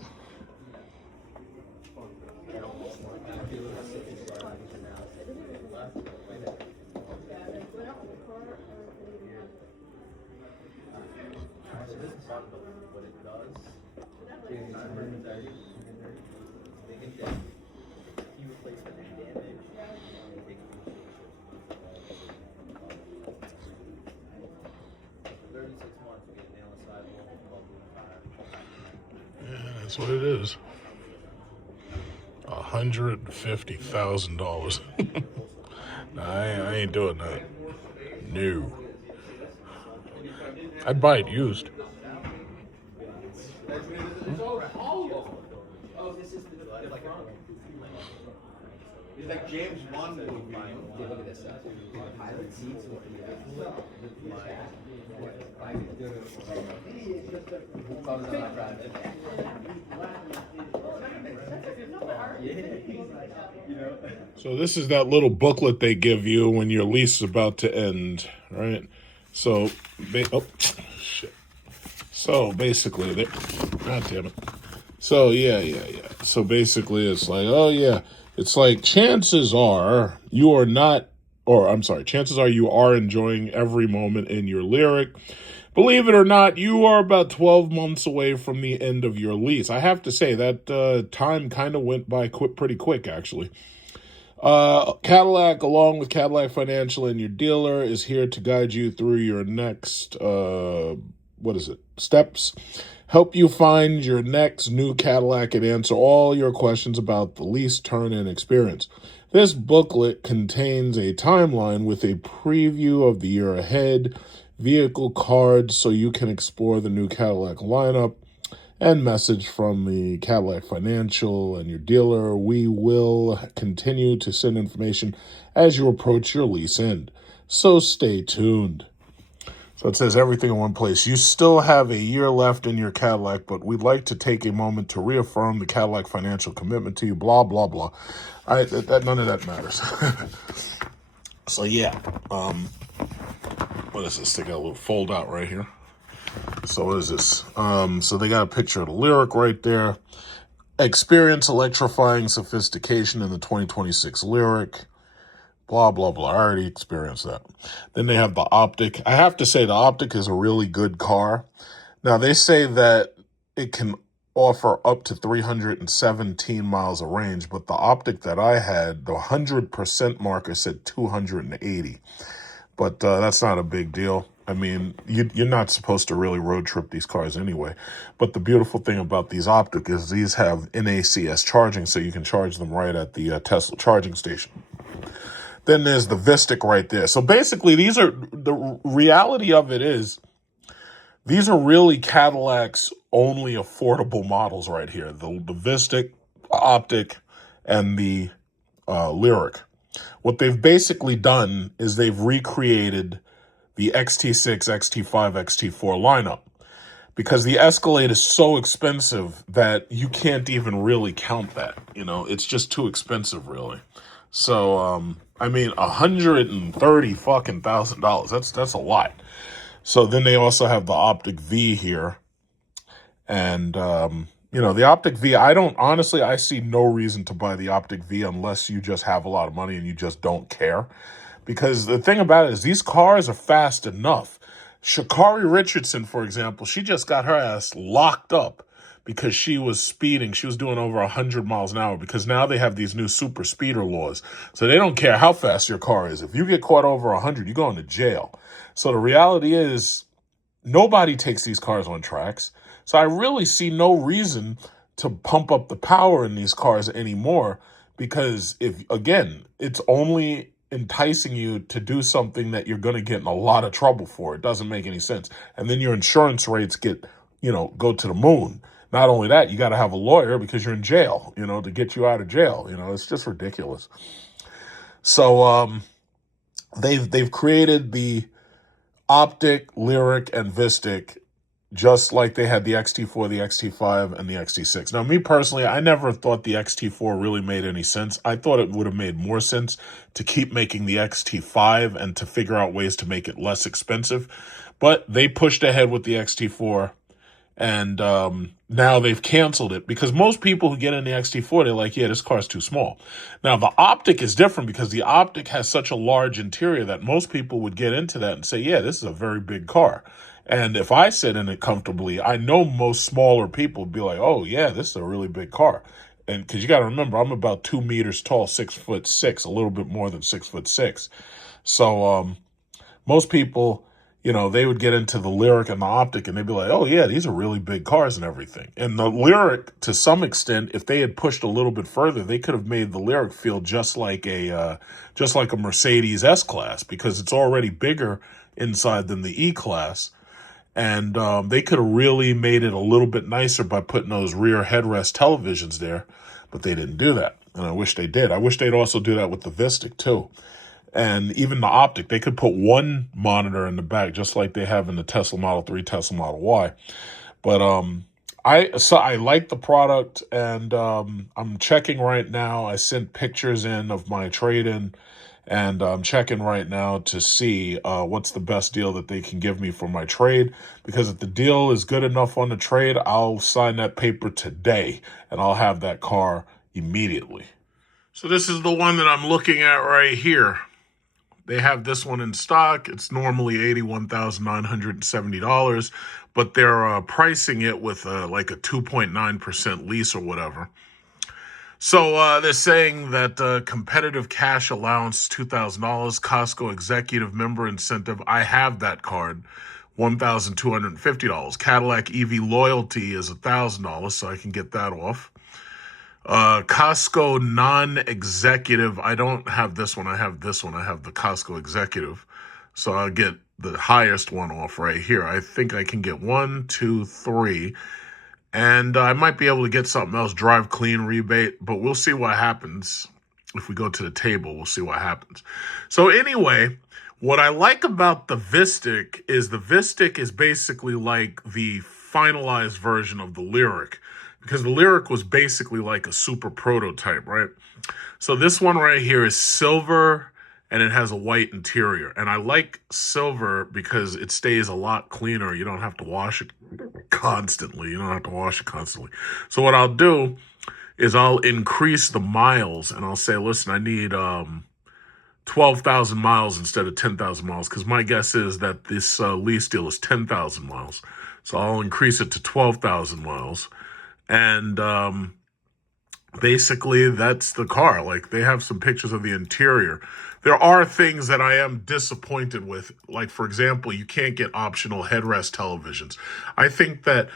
That's what it is. $150,000. Nah, I ain't doing that. No. I'd buy it used. It's like James Bond movie. Look at this. Pilot seats with So this is that little booklet they give you when your lease is about to end, right? So, shit. So basically, God damn it. So yeah. So basically, it's like, oh yeah, it's like chances are you are not, or I'm sorry, chances are you are enjoying every moment in your Lyriq. Believe it or not, you are about 12 months away from the end of your lease. I have to say that time kind of went by pretty quick, actually. Cadillac, along with Cadillac Financial and your dealer, is here to guide you through your next, steps. Help you find your next new Cadillac and answer all your questions about the lease, turn, and experience. This booklet contains a timeline with a preview of the year ahead, vehicle cards so you can explore the new Cadillac lineup, and message from the Cadillac Financial and your dealer. We will continue to send information as you approach your lease end, so stay tuned. So it says everything in one place. You still have a year left in your Cadillac, but we'd like to take a moment to reaffirm the Cadillac Financial commitment to you, blah, blah, blah. All right, none of that matters. So yeah, what is this? They got a little fold out right here. So what is this? So they got a picture of the Lyriq right there. Experience electrifying sophistication in the 2026 Lyriq. Blah, blah, blah. I already experienced that. Then they have the Optic. I have to say the Optic is a really good car. Now, they say that it can offer up to 317 miles of range, but the Optic that I had, the 100% marker said 280. But that's not a big deal. I mean, you're not supposed to really road trip these cars anyway. But the beautiful thing about these Optic is these have NACS charging, so you can charge them right at the Tesla charging station. Then there's the Vistiq right there. So basically, the reality of it is, these are really Cadillac's only affordable models right here. The Vistiq, Optic, and the Lyriq. What they've basically done is they've recreated the XT6, XT5, XT4 lineup. Because the Escalade is so expensive that you can't even really count that. You know, it's just too expensive, really. So, I mean, $130 fucking thousand. That's a lot. So then they also have the Optic V here. And, you know, the Optic V, I see no reason to buy the Optic V unless you just have a lot of money and you just don't care. Because the thing about it is these cars are fast enough. Sha'Carri Richardson, for example, she just got her ass locked up because she was speeding. She was doing over 100 miles an hour because now they have these new super speeder laws. So they don't care how fast your car is. If you get caught over 100, you're going to jail. So the reality is nobody takes these cars on tracks. So I really see no reason to pump up the power in these cars anymore because it's only enticing you to do something that you're going to get in a lot of trouble for. It doesn't make any sense. And then your insurance rates go to the moon. Not only that, you got to have a lawyer because you're in jail, to get you out of jail. It's just ridiculous. So they've created the Optic, Lyriq, and Vistiq just like they had the XT4, the XT5, and the XT6. Now, me personally, I never thought the XT4 really made any sense. I thought it would have made more sense to keep making the XT5 and to figure out ways to make it less expensive. But they pushed ahead with the XT4, and now they've canceled it because most people who get in the XT4, they're like, yeah, this car's too small. Now, the Optic is different because the Optic has such a large interior that most people would get into that and say, yeah, this is a very big car. And if I sit in it comfortably, I know most smaller people would be like, oh, yeah, this is a really big car. And because you got to remember, I'm about 2 meters tall, 6'6", a little bit more than 6'6". So most people, they would get into the Lyriq and the Optic and they'd be like, oh, yeah, these are really big cars and everything. And the Lyriq, to some extent, if they had pushed a little bit further, they could have made the Lyriq feel just like a Mercedes S-Class because it's already bigger inside than the E-Class. And they could have really made it a little bit nicer by putting those rear headrest televisions there, but they didn't do that. And I wish they did. I wish they'd also do that with the Vistiq too. And even the Optic, they could put one monitor in the back, just like they have in the Tesla Model 3, Tesla Model Y. But I like the product, and I'm checking right now. I sent pictures in of my trade-in, and I'm checking right now to see what's the best deal that they can give me for my trade. Because if the deal is good enough on the trade, I'll sign that paper today, and I'll have that car immediately. So this is the one that I'm looking at right here. They have this one in stock. It's normally $81,970, but they're pricing it with like a 2.9% lease or whatever. So they're saying that competitive cash allowance, $2,000, Costco executive member incentive. I have that card, $1,250. Cadillac EV loyalty is $1,000, so I can get that off. Costco non-executive. I don't have this one. I have this one. I have the Costco executive. So I'll get the highest one off right here. I think I can get 1, 2, 3. And I might be able to get something else, drive clean rebate, but we'll see what happens. If we go to the table, we'll see what happens. So anyway, what I like about the Vistiq is basically like the finalized version of the Lyriq, because the Lyriq was basically like a super prototype, right? So this one right here is silver, and it has a white interior. And I like silver because it stays a lot cleaner. You don't have to wash it constantly. So what I'll do is I'll increase the miles, and I'll say, listen, I need 12,000 miles instead of 10,000 miles, because my guess is that this lease deal is 10,000 miles. So I'll increase it to 12,000 miles. And basically, that's the car. Like, they have some pictures of the interior. There are things that I am disappointed with. Like, for example, you can't get optional headrest televisions. I think that,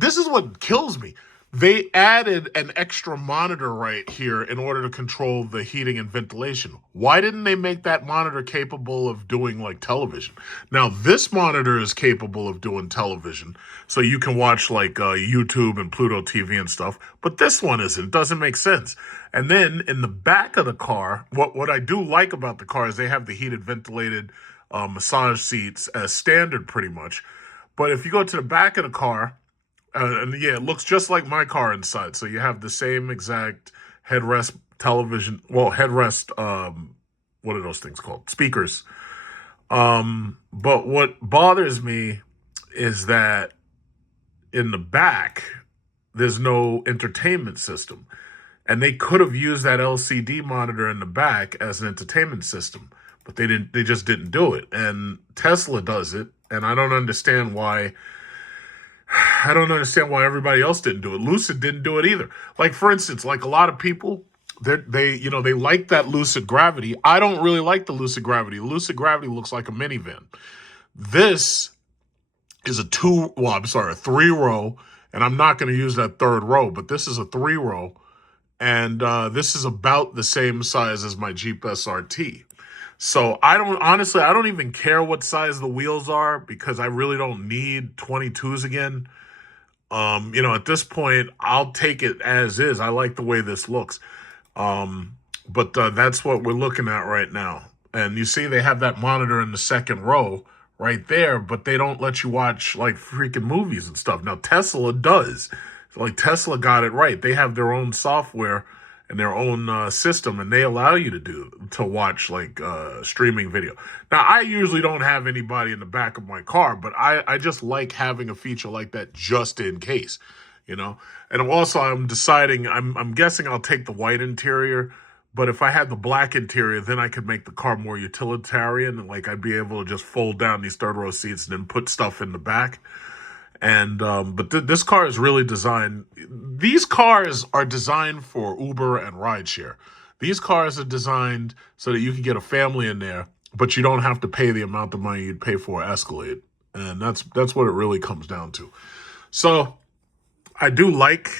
this is what kills me. They added an extra monitor right here in order to control the heating and ventilation. Why didn't they make that monitor capable of doing like television? Now, this monitor is capable of doing television, so you can watch like YouTube and Pluto TV and stuff, but this one isn't. It doesn't make sense. And then in the back of the car, what I do like about the car is they have the heated, ventilated massage seats as standard pretty much. But if you go to the back of the car, and yeah, it looks just like my car inside. So you have the same exact headrest television, well, headrest, what are those things called? Speakers. But what bothers me is that in the back, there's no entertainment system. And they could have used that LCD monitor in the back as an entertainment system, but they just didn't do it. And Tesla does it, and I don't understand why everybody else didn't do it. Lucid didn't do it either. Like, for instance, like a lot of people, they like that Lucid Gravity. I don't really like the Lucid Gravity. The Lucid Gravity looks like a minivan. This is a 3-row, and I'm not going to use that third row, but this is a 3-row. And this is about the same size as my Jeep SRT. So I don't even care what size the wheels are, because I really don't need 22s again. At this point, I'll take it as is. I like the way this looks. But that's what we're looking at right now. And you see they have that monitor in the second row right there, but they don't let you watch like freaking movies and stuff. Now, Tesla does. Like, Tesla got it right. They have their own software and their own system, and they allow you to watch like streaming video. Now, I usually don't have anybody in the back of my car, but I just like having a feature like that just in case, And also, I'm deciding, I'm guessing I'll take the white interior, but if I had the black interior, then I could make the car more utilitarian, and like I'd be able to just fold down these third row seats and then put stuff in the back. And but this car is really designed. These cars are designed for Uber and rideshare. These cars are designed so that you can get a family in there, but you don't have to pay the amount of money you'd pay for an Escalade. And that's what it really comes down to. So I do like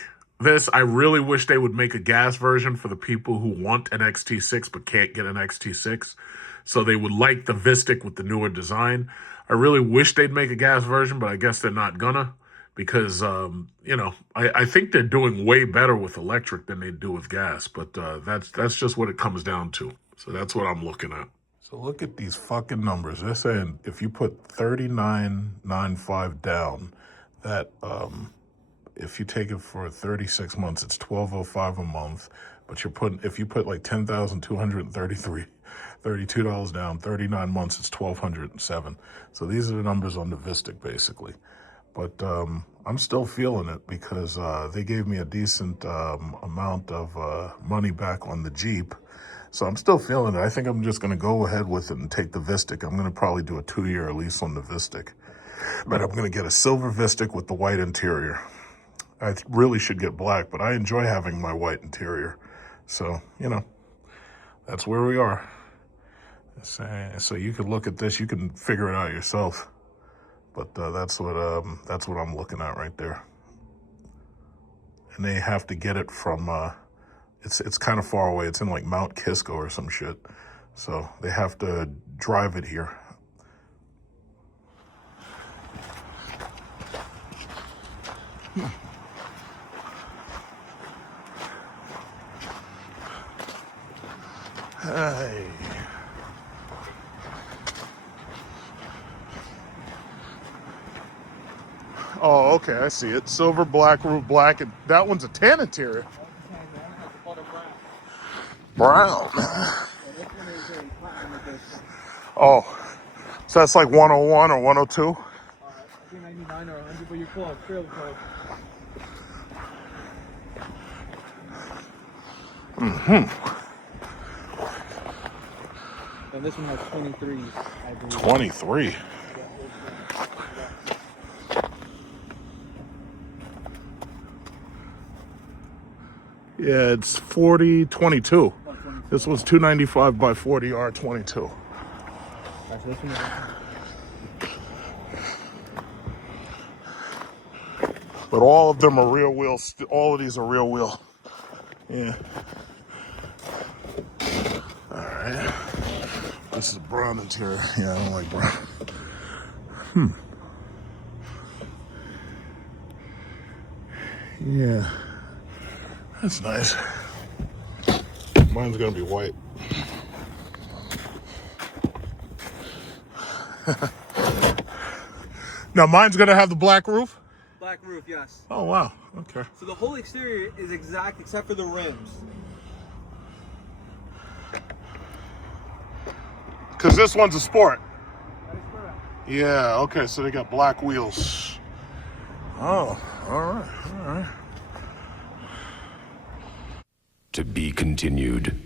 this. I really wish they would make a gas version for the people who want an XT6 but can't get an XT6. So they would like the Vistiq with the newer design. I really wish they'd make a gas version, but I guess they're not gonna, because, I think they're doing way better with electric than they do with gas, but that's just what it comes down to. So that's what I'm looking at. So look at these fucking numbers. They're saying if you put $39.95 down, that if you take it for 36 months, it's $1,205 a month. But if you put like $10,232 down, 39 months, it's $1,207. So these are the numbers on the Vistiq, basically. But I'm still feeling it, because they gave me a decent amount of money back on the Jeep. So I'm still feeling it. I think I'm just going to go ahead with it and take the Vistiq. I'm going to probably do a 2-year lease on the Vistiq. But I'm going to get a silver Vistiq with the white interior. I really should get black, but I enjoy having my white interior. So, that's where we are. So you can look at this, you can figure it out yourself. But that's what I'm looking at right there. And they have to get it from it's kind of far away. It's in like Mount Kisco or some shit. So they have to drive it here. Hey. Oh, okay, I see it. Silver, black, roof black, and that one's a tan interior. Brown. Oh, so that's like 101 or 102? I think 99 or 100, but you're close, real close. And this one has 23, I believe. 23? Yeah, it's 4022. This one's 295 by 40 R22. But all of them are rear wheel. All of these are rear wheel. Yeah. All right. This is brown interior. Yeah, I don't like brown. Yeah. That's nice. Mine's gonna be white. Now mine's gonna have the black roof? Black roof, yes. Oh, wow, okay. So the whole exterior is exact except for the rims. Because this one's a sport. That is correct. Yeah, okay, so they got black wheels. Oh, all right, all right. To be continued.